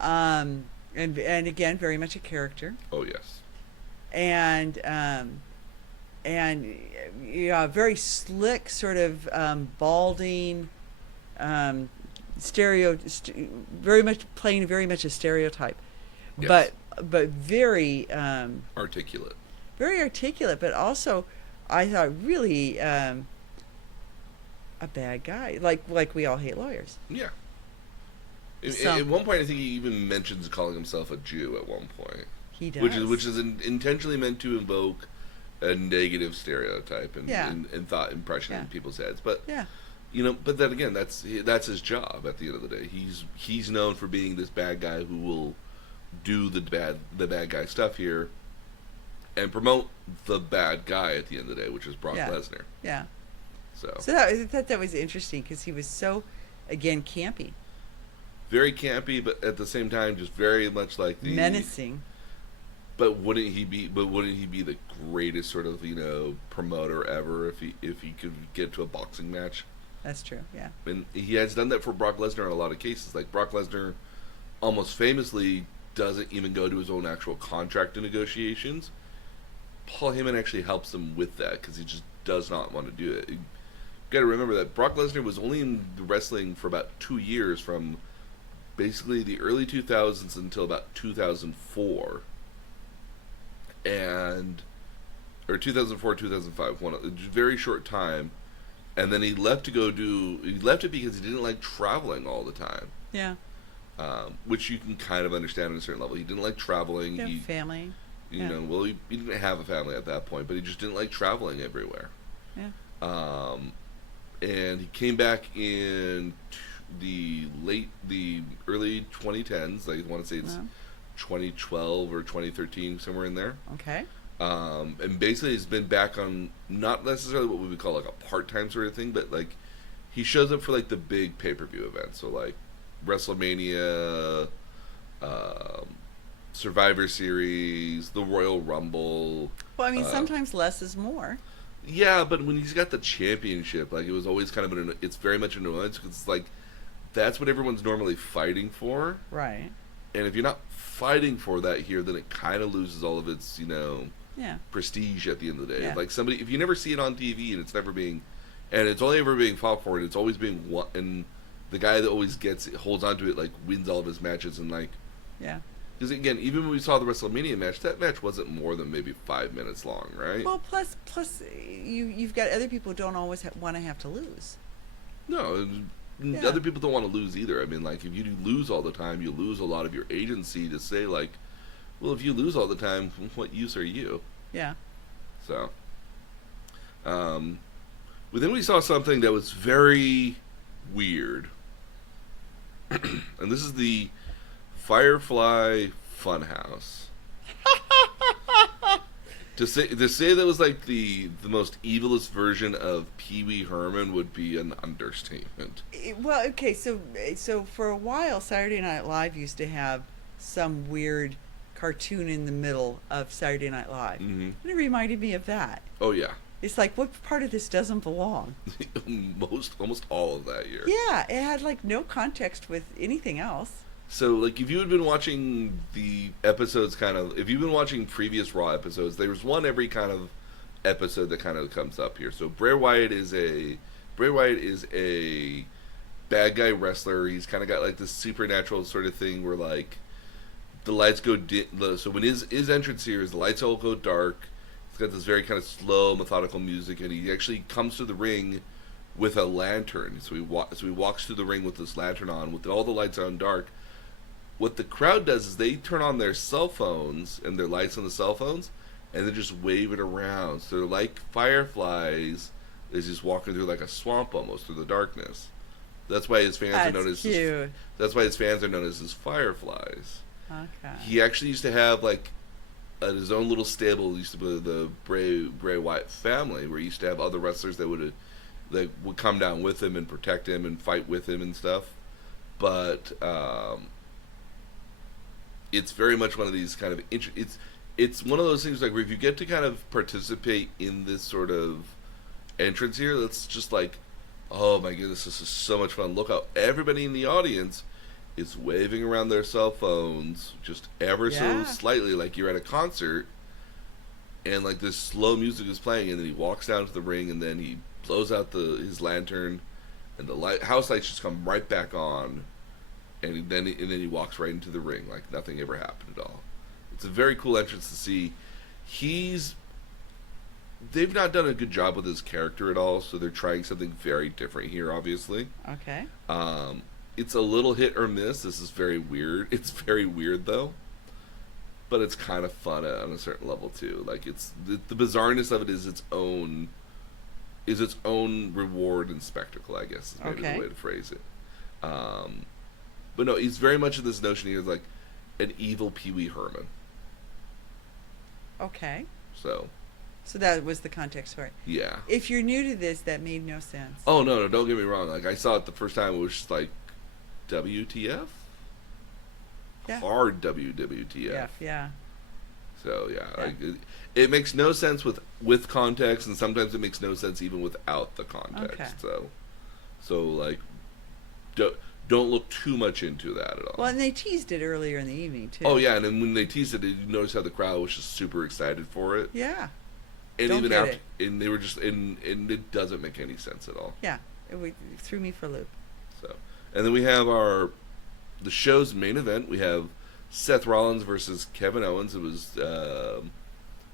And again, very much a character. Oh yes. And very slick, sort of balding, very much playing very much a stereotype, Yes. but very Articulate. very articulate, but also I thought really a bad guy. Like we all hate lawyers. Yeah. Some- At one point, I think he even mentions calling himself a Jew at one point. He does. Which is intentionally meant to invoke a negative stereotype and, Yeah. and thought impression in Yeah. people's heads. But Yeah. but then again, that's his job. At the end of the day, he's known for being this bad guy who will do the bad guy stuff here and promote the bad guy at the end of the day, which is Brock Yeah. Lesnar. Yeah. So I thought that was interesting because he was so, again, campy, very campy, but at the same time, just very much like the menacing. But wouldn't he be the greatest sort of promoter ever if he could get to a boxing match? That's true. Yeah. And he has done that for Brock Lesnar in a lot of cases. Like Brock Lesnar, almost famously, doesn't even go to his own actual contract negotiations. Paul Heyman actually helps him with that because he just does not want to do it. You got to remember that Brock Lesnar was only in the wrestling for about 2 years, from basically the early 2000s until about 2004. Or 2004, 2005, a very short time, and then he left it because he didn't like traveling all the time, Yeah. which you can kind of understand on a certain level. He didn't like traveling. Yeah, He, family. he Yeah. didn't have a family at that point, but he just didn't like traveling everywhere. Yeah. And he came back in the early 2010s. I want to say it's 2012 or 2013, somewhere in there. Okay. And basically he's been back on not necessarily what we would call like a part-time sort of thing, but like he shows up for like the big pay-per-view events. So like WrestleMania, Survivor Series, the Royal Rumble. Well, I mean, sometimes less is more. Yeah, but when he's got the championship, like it was always kind of it's very much an annoyance because it's like that's what everyone's normally fighting for. Right. And if you're not fighting for that here, then it kind of loses all of its, Yeah. prestige at the end of the day. Yeah. Like somebody, if you never see it on TV and it's never being, and it's only ever being fought for, and it's always being won, and the guy that always gets it, holds on to it, like wins all of his matches, and like, Yeah. because again, even when we saw the WrestleMania match, that match wasn't more than maybe 5 minutes long, right? Well, plus, you've got other people who don't always want to have to lose. No, Yeah. other people don't want to lose either. I mean, like if you do lose all the time, you lose a lot of your agency to say like, well, if you lose all the time, what use are you? Yeah. So, but then we saw something that was very weird, and this is the Firefly Funhouse. To say that was like the most evilest version of Pee Wee Herman would be an understatement. Well, okay, so for a while, Saturday Night Live used to have some weird cartoon in the middle of Saturday Night Live. Mm-hmm. And it reminded me of that. Oh yeah, It's like, what part of this doesn't belong? almost all of that year. Yeah, it had like no context with anything else. So, like, if you had been watching the episodes, if you've been watching previous Raw episodes, there was one every kind of episode that kind of comes up here. So, Bray Wyatt is a bad guy wrestler. He's kind of got like this supernatural sort of thing where like the lights go so when his entrance here is the lights all go dark. He's got this very kind of slow, methodical music, and he actually comes to the ring with a lantern. So he walks through the ring with this lantern on, with all the lights on dark. What the crowd does is they turn on their cell phones and their lights on the cell phones, and they just wave it around. So they're like fireflies, is just walking through like a swamp almost through the darkness. That's why his fans are known as cute. That's why his fans are known as his fireflies. Okay. He actually used to have like his own little stable. It used to be the Bray Wyatt family, where he used to have other wrestlers that would come down with him and protect him and fight with him and stuff. But it's very much one of these kind of it's one of those things like where if you get to kind of participate in this sort of entrance here, that's just like, oh my goodness, this is so much fun. Look how everybody in the audience is waving around their cell phones just ever so slightly, like you're at a concert, and like this slow music is playing, and then he walks down to the ring, and then he blows out his lantern, and the house lights just come right back on, and then he walks right into the ring like nothing ever happened at all. It's a very cool entrance to see. They've not done a good job with his character at all, so they're trying something very different here, obviously. Okay. It's a little hit or miss. This is very weird. It's very weird, though. But it's kind of fun on a certain level, too. Like, it's the bizarreness of it is its own reward and spectacle, I guess, is maybe the way to phrase it. But no, he's very much in this notion here, like an evil Pee Wee Herman. Okay. So that was the context for it. Yeah. If you're new to this, that made no sense. Oh, no, don't get me wrong. Like, I saw it the first time, it was just like, WTF? Yeah. Hard WWTF. Yeah. So, yeah. Like, it makes no sense with context, and sometimes it makes no sense even without the context. Okay. So like, don't look too much into that at all. Well, and they teased it earlier in the evening, too. Oh, yeah, and then when they teased it, you notice how the crowd was just super excited for it. Yeah. And Don't even get after, it. and they were just, and it doesn't make any sense at all. Yeah. It threw me for a loop. So, and then we have the show's main event. We have Seth Rollins versus Kevin Owens. It was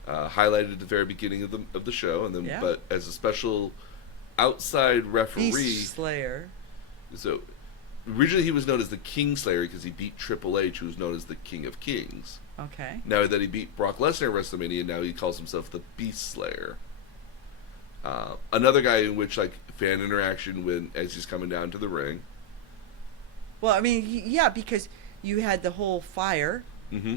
highlighted at the very beginning of the show, and then but as a special outside referee, Beast Slayer. So originally he was known as the King Slayer because he beat Triple H, who was known as the King of Kings. Okay. Now that he beat Brock Lesnar at WrestleMania, now he calls himself the Beast Slayer. Another guy in which like fan interaction as he's coming down to the ring. Well, I mean, yeah, because you had the whole fire Mm-hmm.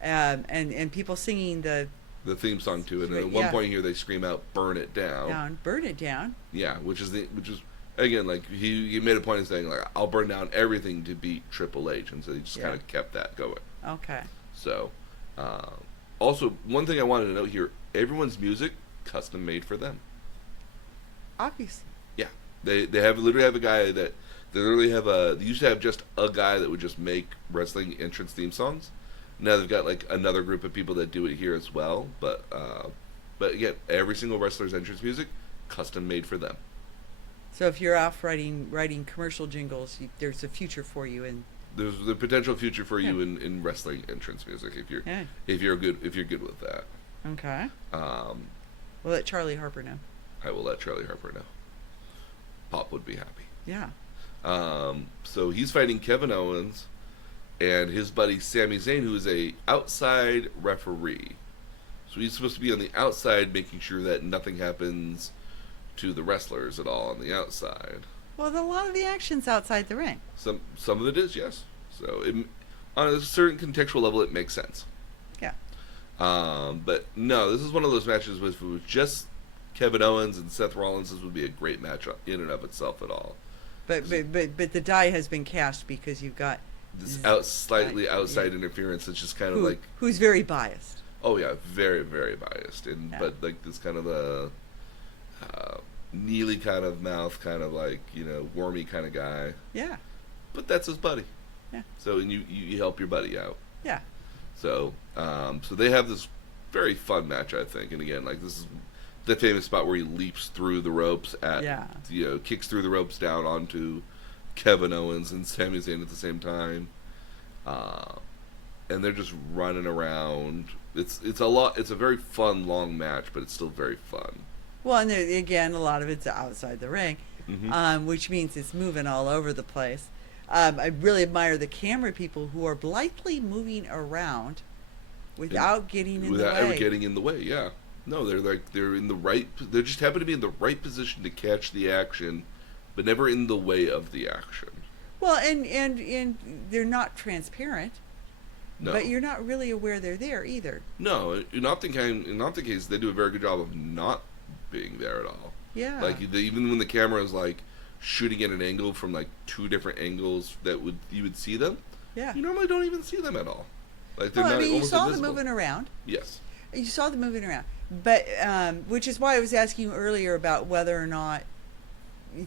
And people singing the theme song to it. And at one point here, they scream out, "Burn it down." Burn it down. Yeah, which is again, like he made a point of saying, like, I'll burn down everything to beat Triple H, and so he just kind of kept that going. Okay. So, also one thing I wanted to note here: everyone's music custom made for them. Obviously. Yeah, they literally have a guy that they used to have just a guy that would just make wrestling entrance theme songs. Now they've got like another group of people that do it here as well, but again, every single wrestler's entrance music custom made for them. So if you're off writing commercial jingles, there's a future for you in. There's the potential future for you in wrestling entrance music if you're good with that. Okay. We'll let Charlie Harper know. I will let Charlie Harper know. Pop would be happy. Yeah. So he's fighting Kevin Owens and his buddy Sami Zayn, who is a outside referee. So he's supposed to be on the outside, making sure that nothing happens to the wrestlers at all on the outside. Well, a lot of the action's outside the ring. Some of it is, yes. So on a certain contextual level, it makes sense. Yeah. But no, this is one of those matches with just Kevin Owens and Seth Rollins. This would be a great match in and of itself at all. But the die has been cast because you've got this slightly outside interference. It's just kind of like who's very biased. Oh yeah, very very biased, but like this kind of a Neely kind of mouth, kind of like wormy kind of guy. Yeah. But that's his buddy. Yeah. So and you help your buddy out. Yeah. So so they have this very fun match, I think, and again, like this is the famous spot where he leaps through the ropes kicks through the ropes down onto Kevin Owens and Sami Zayn at the same time, and they're just running around. It's a very fun long match, but it's still very fun. Well, and again, a lot of it's outside the ring, which means it's moving all over the place. I really admire the camera people who are blithely moving around without getting in the way. Without ever getting in the way, yeah. No, they're in the right. They just happen to be in the right position to catch the action, but never in the way of the action. Well, and they're not transparent. No. But you're not really aware they're there either. No, in not the case, they do a very good job of not being there at all. Yeah. Like even when the camera is like shooting at an angle from like two different angles you would see them. Yeah. You normally don't even see them at all. Like they're you saw them moving around. Yes. You saw them moving around, but which is why I was asking you earlier about whether or not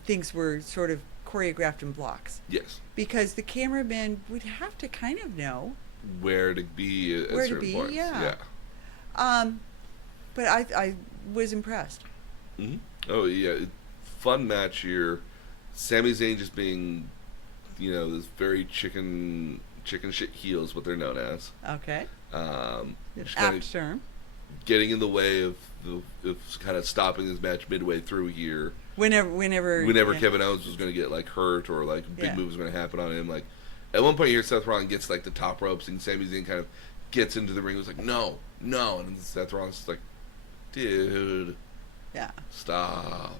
things were sort of choreographed in blocks. Yes. Because the cameraman would have to kind of know where to be at certain points. Yeah. But I was impressed. Mm-hmm. Oh yeah, fun match here. Sami Zayn just being, this very chicken shit heel is what they're known as. Okay. Apt term. Getting in the way of kind of stopping this match midway through here. Whenever Kevin Owens was going to get like hurt or like big move was going to happen on him, like at one point here Seth Rollins gets like the top ropes and Sami Zayn kind of gets into the ring. It was like no, and then Seth Rollins is like, dude, stop.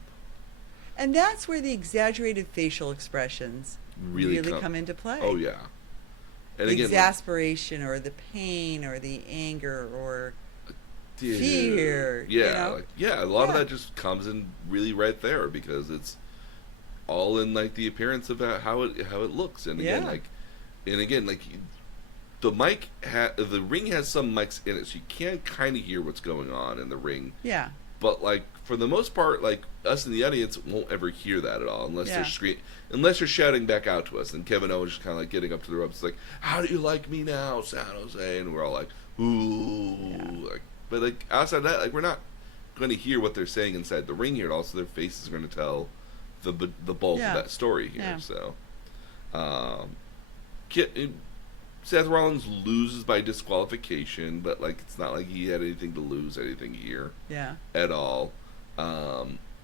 And that's where the exaggerated facial expressions really come into play. Oh yeah. And the again, exasperation or the pain or the anger or fear. Yeah, a lot of that just comes in really right there because it's all in like the appearance of how it looks. And again, the the ring has some mics in it, so you can kind of hear what's going on in the ring. Yeah. But like for the most part, like us in the audience won't ever hear that at all unless they're shouting back out to us. And Kevin Owens just kind of like getting up to the ropes, like, "How do you like me now, San Jose?" And we're all like, "Ooh!" But like outside that, like we're not going to hear what they're saying inside the ring here at all. So their faces are going to tell the bulk of that story here. Yeah. So, Seth Rollins loses by disqualification, but like it's not like he had anything to lose here. Yeah. At all.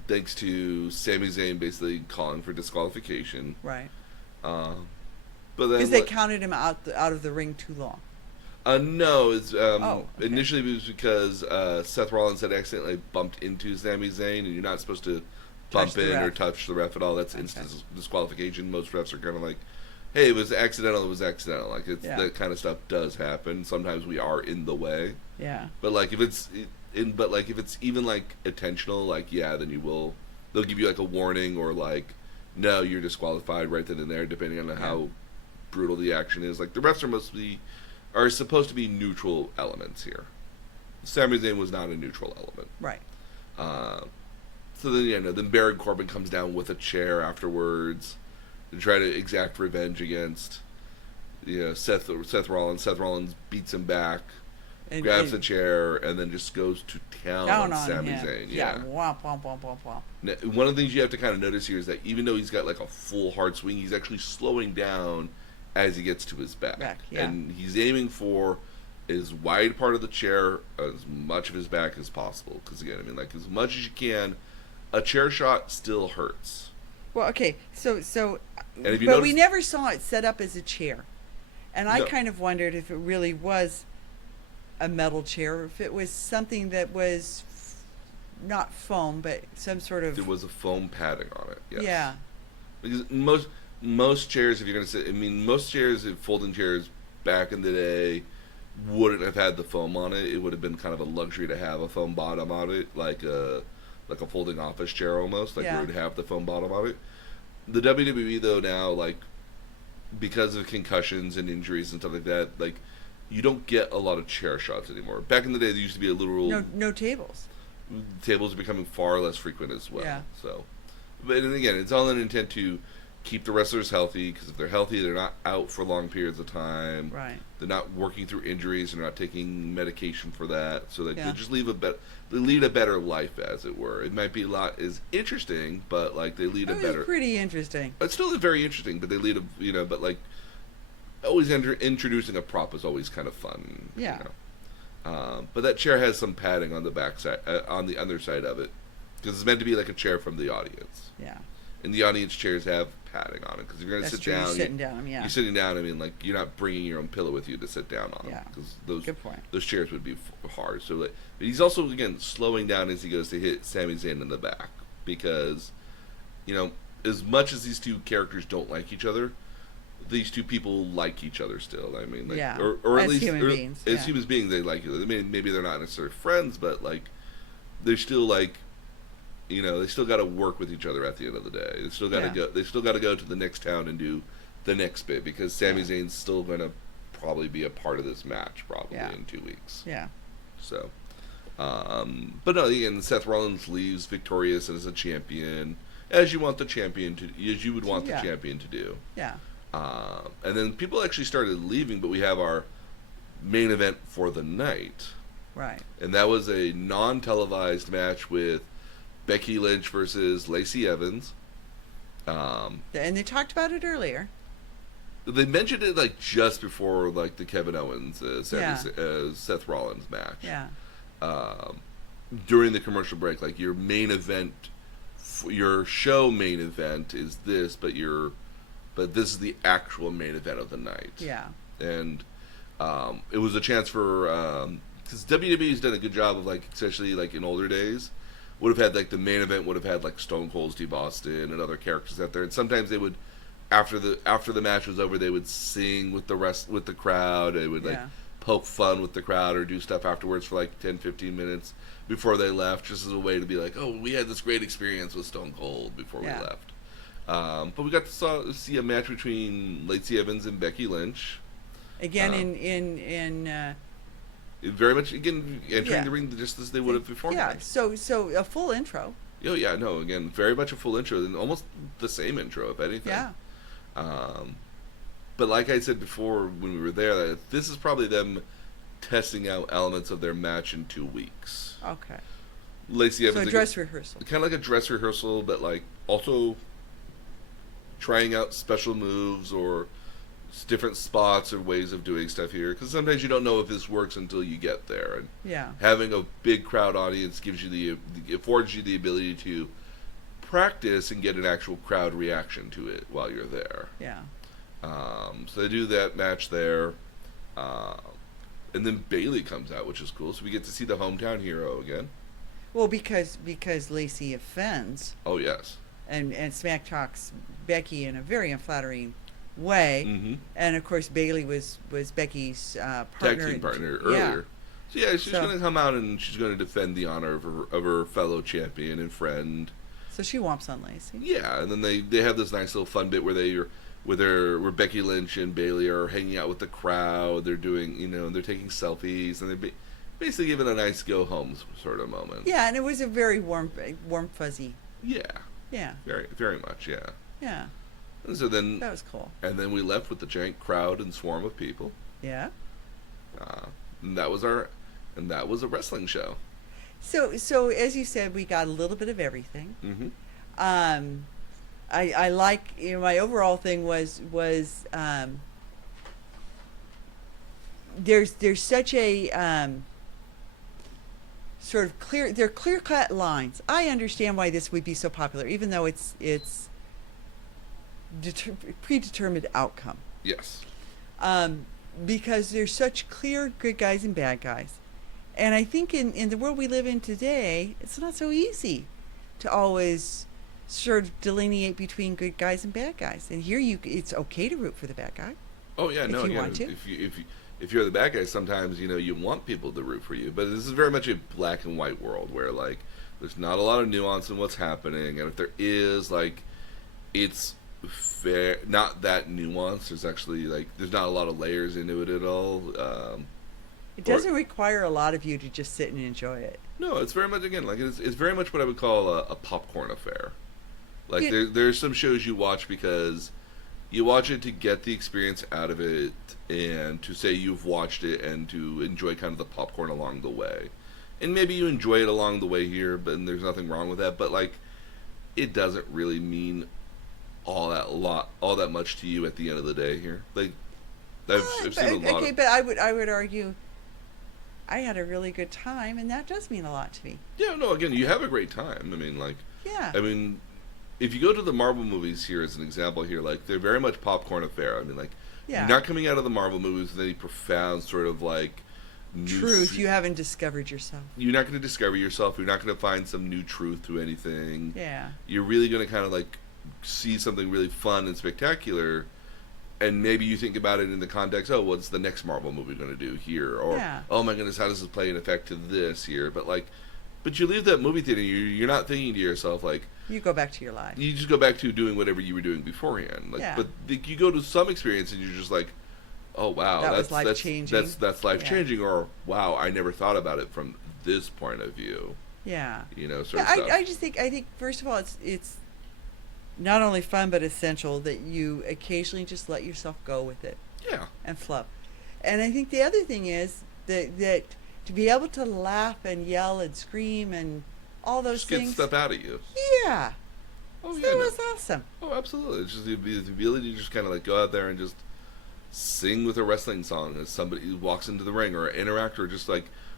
Thanks to Sami Zayn basically calling for disqualification. Right. But then because they counted him out of the ring too long. No, it's okay. Initially it was because Seth Rollins had accidentally bumped into Sami Zayn, and you're not supposed to bump in or touch the ref at all. That's instant disqualification. Most refs are kind of like, hey, it was accidental. It was accidental. Like Yeah. that kind of stuff does happen. Sometimes we are in the way. Yeah. But like if it's if it's even like intentional, like yeah, then they'll give you like a warning or like no, you're disqualified right then and there, depending on how brutal the action is. Like the refs are supposed to be neutral elements here. Sami Zayn was not a neutral element. Right. So then then Baron Corbin comes down with a chair afterwards to try to exact revenge against Seth Rollins. Seth Rollins beats him back, grabs the chair, and then just goes to town on Sami Zayn. Yeah. Womp, womp, womp, womp, womp. Now, one of the things you have to kind of notice here is that even though he's got like a full hard swing, he's actually slowing down as he gets to his back. And he's aiming for as wide part of the chair, as much of his back as possible. Because again, I mean, like as much as you can, a chair shot still hurts. Well, okay, so but we never saw it set up as a chair, and I kind of wondered if it really was a metal chair, or if it was something that was not foam, but some sort of. There was a foam padding on it. Yes. Yeah. Because most chairs, if you're going to sit, I mean, most chairs, folding chairs back in the day, wouldn't have had the foam on it. It would have been kind of a luxury to have a foam bottom on it, like a folding office chair almost, like where it would have the foam bottom on it. The WWE though now, like because of concussions and injuries and stuff like that, like you don't get a lot of chair shots anymore. Back in the day, there used to be a literal no tables. Tables are becoming far less frequent as well. Yeah. So, but again, it's all in intent to keep the wrestlers healthy, because if they're healthy, they're not out for long periods of time. Right. They're not working through injuries. They're not taking medication for that. So they just lead a better life, as it were. It might be a lot as interesting, but like they lead a better. It's pretty interesting. It's still very interesting, but they lead but like always introducing a prop is always kind of fun. Yeah. But that chair has some padding on the back side, on the underside of it, because it's meant to be like a chair from the audience. Yeah. And the audience chairs have padding on it, because if you're going to sit down, you're sitting down. Yeah. You're sitting down. I mean, like you're not bringing your own pillow with you to sit down on. Yeah. Because Good point. those chairs would be hard. So, but he's also again slowing down as he goes to hit Sami Zayn in the back, because as much as these two characters don't like each other, these two people like each other still. I mean, like, or at as least human beings. As human beings, they like each other. I mean, maybe they're not necessarily friends, but like they're still like. They still got to work with each other at the end of the day. They still got to go. They still got to go to the next town and do the next bit, because Sami Zayn's still going to probably be a part of this match in 2 weeks. Yeah. So, but no, again, Seth Rollins leaves victorious as a champion, as you want the champion to, as you would want the champion to do. Yeah. And then people actually started leaving, but we have our main event for the night. Right. And that was a non-televised match with Becky Lynch versus Lacey Evans. And they talked about it earlier. They mentioned it like just before like the Kevin Owens Seth Rollins match. Yeah. During the commercial break, like your main event, your show main event is this, but this is the actual main event of the night. Yeah. And it was a chance for because WWE's done a good job of like, especially like in older days, would have had like the main event would have had like Stone Cold Steve Austin and other characters out there, and sometimes they would after the match was over, they would sing with the crowd. They would like poke fun with the crowd or do stuff afterwards for like 10-15 minutes before they left, just as a way to be like, oh, we had this great experience with Stone Cold before we left. But we got to see a match between Lacey Evans and Becky Lynch. Again, in very much again entering the ring just as they would have before. Yeah, so a full intro. Oh yeah, no, again, very much a full intro, and almost the same intro, if anything. Yeah. But like I said before when we were there, this is probably them testing out elements of their match in 2 weeks. Okay. Lacey Evans. So a dress rehearsal. Kind of like a dress rehearsal, but like also trying out special moves or different spots or ways of doing stuff here, because sometimes you don't know if this works until you get there, and having a big crowd audience affords you the ability to practice and get an actual crowd reaction to it while you're there. So they do that match there, and then Bayley comes out, which is cool, so we get to see the hometown hero again. Well, because Lacy offends. Oh yes. And smack talks Becky in a very unflattering way. Mm-hmm. And of course, Bayley was Becky's Tag partner. team partner Yeah. earlier. So yeah, she's going to come out and she's going to defend the honor of her fellow champion and friend. So she whomps on Lacy. Yeah, and then they have this nice little fun bit where Becky Lynch and Bayley are hanging out with the crowd. They're doing, they're taking selfies, and they're basically giving a nice go home sort of moment. Yeah, and it was a very warm, fuzzy. Yeah. Yeah. Very, very much. Yeah. Yeah. And so then That was cool. And then we left with the giant crowd and swarm of people. Yeah. And that was a wrestling show. So as you said, we got a little bit of everything. Mm-hmm. I like, my overall thing was there's such a sort of clear cut lines. I understand why this would be so popular, even though it's predetermined outcome. Yes. Because there's such clear good guys and bad guys. And I think in the world we live in today, it's not so easy to always sort of delineate between good guys and bad guys. And here it's okay to root for the bad guy. Oh yeah, no. If you want to. If you're the bad guy, sometimes you want people to root for you. But this is very much a black and white world where there's not a lot of nuance in what's happening, and if there is, it's fair, not that nuanced. There's actually there's not a lot of layers into it at all. It doesn't require a lot of you to just sit and enjoy it. No, it's very much it's very much what I would call a popcorn affair. There's some shows you watch because you watch it to get the experience out of it and to say you've watched it and to enjoy kind of the popcorn along the way. And maybe you enjoy it along the way here, but there's nothing wrong with that. But it doesn't really mean all that much to you at the end of the day here. I've seen a lot. Okay, but I would argue I had a really good time, and that does mean a lot to me. Yeah, no, again, you have a great time. Yeah. If you go to the Marvel movies here as an example here, they're very much popcorn affair. Yeah. You're not coming out of the Marvel movies with any profound sort of new truth. You haven't discovered yourself. You're not going to discover yourself. You're not going to find some new truth to anything. Yeah. You're really going to kind of see something really fun and spectacular, and maybe you think about it in the context, oh, what's the next Marvel movie going to do here? Or, oh my goodness, how does this play an effect to this here? But you leave that movie theater, you're not thinking to yourself, you go back to your life. You just go back to doing whatever you were doing beforehand. But you go to some experience and you're just oh wow, that's life changing. That's life changing, or wow, I never thought about it from this point of view. Yeah. Sort of stuff. I think first of all, it's not only fun but essential that you occasionally just let yourself go with it. Yeah. And flow. And I think the other thing is that to be able to laugh and yell and scream and all those just things. Get stuff out of you. Yeah. Oh, so it was awesome. Oh, absolutely. It's just the ability to just kind of go out there and just sing with a wrestling song as somebody walks into the ring, or interact, or just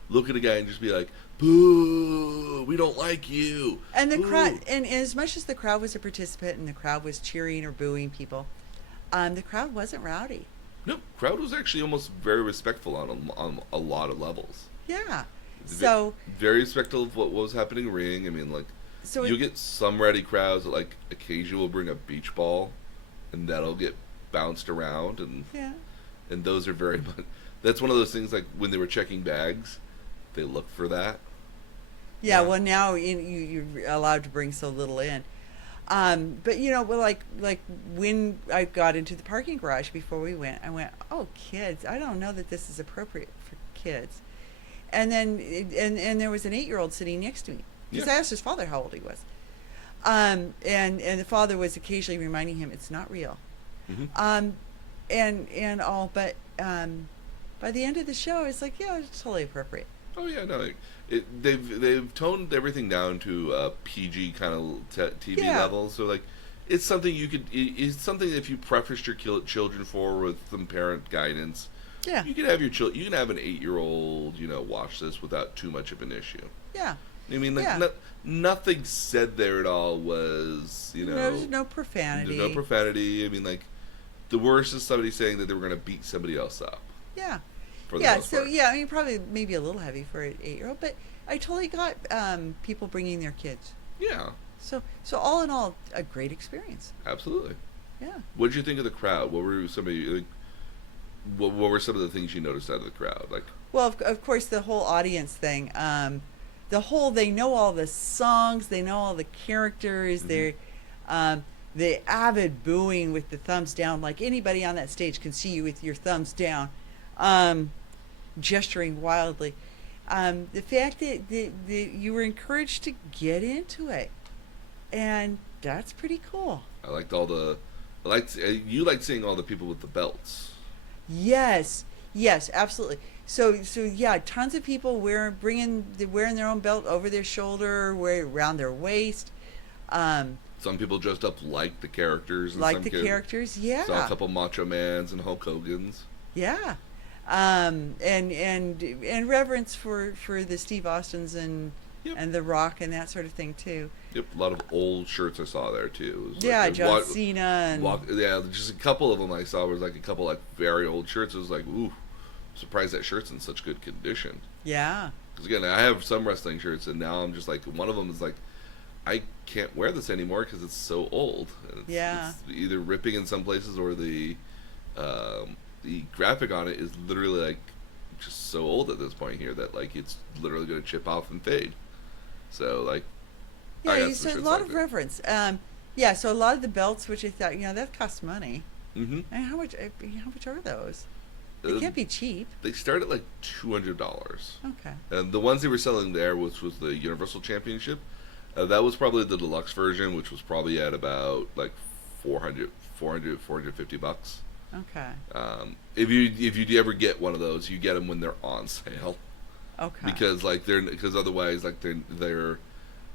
look at a guy and just be boo, we don't like you. And the crowd, and as much as the crowd was a participant and the crowd was cheering or booing people, the crowd wasn't rowdy. No, crowd was actually almost very respectful on a lot of levels. Yeah. So very respectful of what was happening in the ring. So you get some rowdy crowds that occasionally will bring a beach ball, and that'll get bounced around, and those are very much. That's one of those things when they were checking bags, they look for that. Yeah. Well, now you're allowed to bring so little in. But when I got into the parking garage before we went, I went, oh, kids, I don't know that this is appropriate for kids. And then, and there was an 8-year-old sitting next to me. Because I asked his father how old he was. And the father was occasionally reminding him it's not real. Mm-hmm. And all, but by the end of the show, it's it's totally appropriate. Oh yeah, no, they've toned everything down to PG kind of TV level. So it's something it's something that if you preface your children for with some parent guidance, you can have you can have an 8-year-old watch this without too much of an issue. Yeah. Nothing said there at all was there's no profanity. There's no profanity. The worst is somebody saying that they were going to beat somebody else up. Yeah. For the most part. Probably maybe a little heavy for an 8-year-old, but I totally got people bringing their kids. Yeah. So all in all, a great experience. Absolutely. Yeah. What did you think of the crowd? What were some of you, like, what were some of the things you noticed out of the crowd? Like, Well, of course, the whole audience thing. They know all the songs, they know all the characters. Mhm. They're the avid booing with the thumbs down. Like anybody on that stage can see you with your thumbs down, gesturing wildly. The fact that you were encouraged to get into it, and that's pretty cool. I liked all the, I liked you liked seeing all the people with the belts. Yes, yes, absolutely. So yeah, tons of people wearing their own belt over their shoulder, wear around their waist. Um, Some people dressed up like the characters. like the characters, yeah, Saw a couple Macho Mans and Hulk Hogan's. yeah. And reverence for the Steve Austins and Yep. and the Rock and that sort of thing too. Yep, a lot of old shirts I saw there too. It was Yeah, like, John Cena and yeah, just a couple of them I saw was like a couple like very old shirts. It was like, ooh, surprised that shirt's in such good condition. yeah, Because again, I have some wrestling shirts, and now I'm just like, one of them is like, I can't wear this anymore because it's so old. And Yeah. it's either ripping in some places, or the graphic on it is literally like just so old at this point here that like it's literally going to chip off and fade. So like, I yeah. got some So a shirts lot like of that. reverence. Yeah. So a lot of the belts, which I thought, that costs money. Mm-hmm. And how much are those? They Uh, can't be cheap. They start at like $200. Okay. And the ones they were selling there, which was the Universal Championship, that was probably the deluxe version, which was probably at about like 450 bucks. Okay. If you ever get one of those, you get them when they're on sale, Okay. because otherwise like they're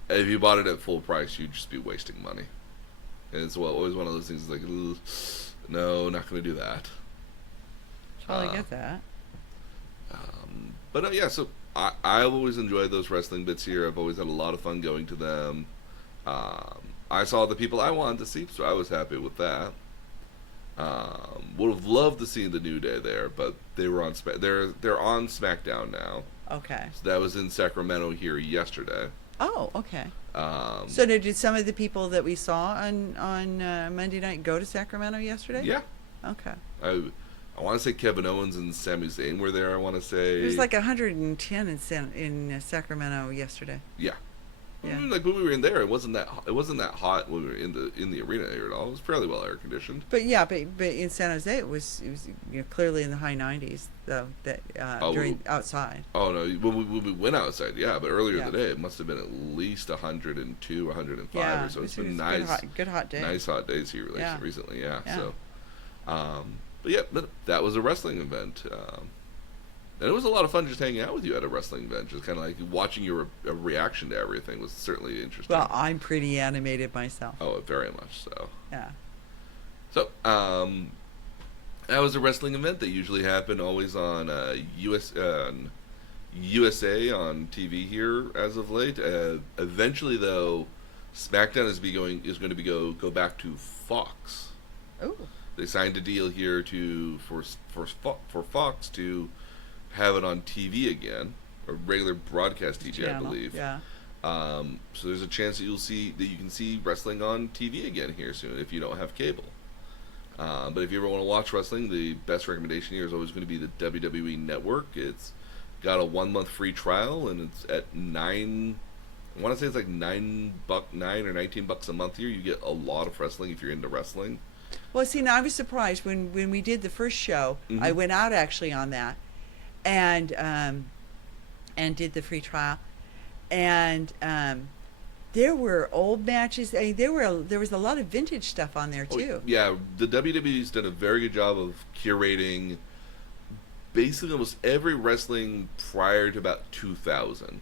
if you bought it at full price, you'd just be wasting money. And it's always one of those things like, ugh, no, not going to do that. Totally get that. But yeah, so I've always enjoyed those wrestling bits here. I've always had a lot of fun going to them. I saw the people I wanted to see, so I was happy with that. Would have loved to see the New Day there, but they were on they're on Smackdown now. Okay. So that was in Sacramento here yesterday. Oh, okay. Um, So did some of the people that we saw on Monday night go to Sacramento yesterday? yeah, Okay. I want to say Kevin Owens and Sami Zayn were there. I want to say It was like 110 in Sacramento yesterday. yeah. Yeah. Like when we were in there, it wasn't that hot when we were in the arena here at all. It was fairly well air conditioned. But yeah, but in San Jose it was clearly in the high 90s though that during outside. Oh no, when we went outside, yeah, but earlier Yeah. in the day it must have been at least 102, 105 Yeah, or so. It's it been was nice, good hot day. nice hot days here Yeah. recently, yeah. Yeah. So, but yeah, that was a wrestling event. And it was a lot of fun just hanging out with you at a wrestling event. Just kind of like watching your reaction to everything was certainly interesting. Well, I'm pretty animated myself. Oh, very much so. Yeah. So, that was a wrestling event that usually happened always on USA on TV here as of late. Eventually, though, SmackDown is going to go back to Fox. Oh. They signed a deal here for Fox to have it on TV again, or regular broadcast TV, I believe. Yeah. So there's a chance that you can see wrestling on TV again here soon if you don't have cable. But if you ever want to watch wrestling, the best recommendation here is always going to be the WWE Network. It's got a 1 month free trial, and it's at $9. I want to say it's like $9 or $19 a month here. You get a lot of wrestling if you're into wrestling. Well, see, now I was surprised when we did the first show. Mhm. I went out actually on that, and did the free trial, and there were old matches. I mean, there was a lot of vintage stuff on there too. Yeah, the WWE's done a very good job of curating basically almost every wrestling prior to about 2000.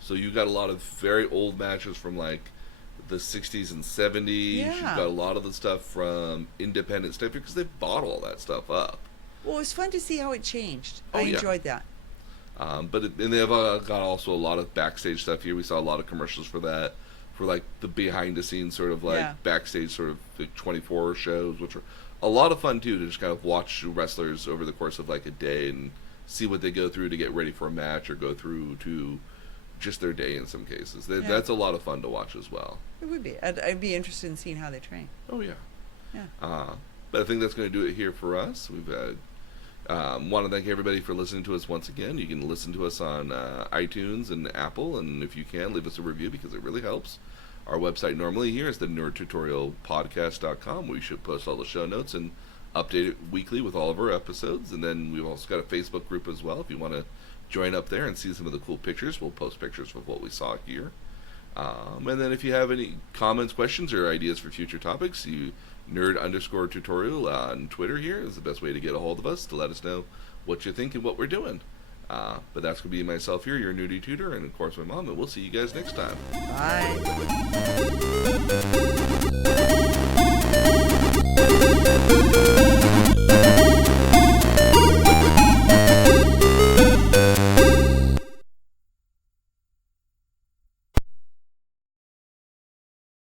So you got a lot of very old matches from like the 60s and 70s. Yeah. You've got a lot of the stuff from independent stuff because they bought all that stuff up. Well, it was fun to see how it changed. Oh, I yeah. enjoyed that. And they've got also a lot of backstage stuff here. We saw a lot of commercials for that, for like the behind the scenes sort of like Yeah. backstage sort of like 24 shows, which are a lot of fun too, to just kind of watch wrestlers over the course of like a day and see what they go through to get ready for a match, or go through to just their day in some cases. Yeah. That's a lot of fun to watch as well. It would be. I'd be interested in seeing how they train. Oh yeah. But I think that's going to do it here for us. We've want to thank everybody for listening to us once again. You can listen to us on iTunes and Apple, and if you can, leave us a review because it really helps. Our website normally here is the nerdtutorialpodcast.com. We should post all the show notes and update it weekly with all of our episodes. And then we've also got a Facebook group as well. If you want to join up there and see some of the cool pictures, we'll post pictures of what we saw here. And then if you have any comments, questions, or ideas for future topics, nerd_tutorial on Twitter here is the best way to get a hold of us to let us know what you think and what we're doing. But that's going to be myself here, your nerdy tutor, and of course my mom, and we'll see you guys next time. Bye.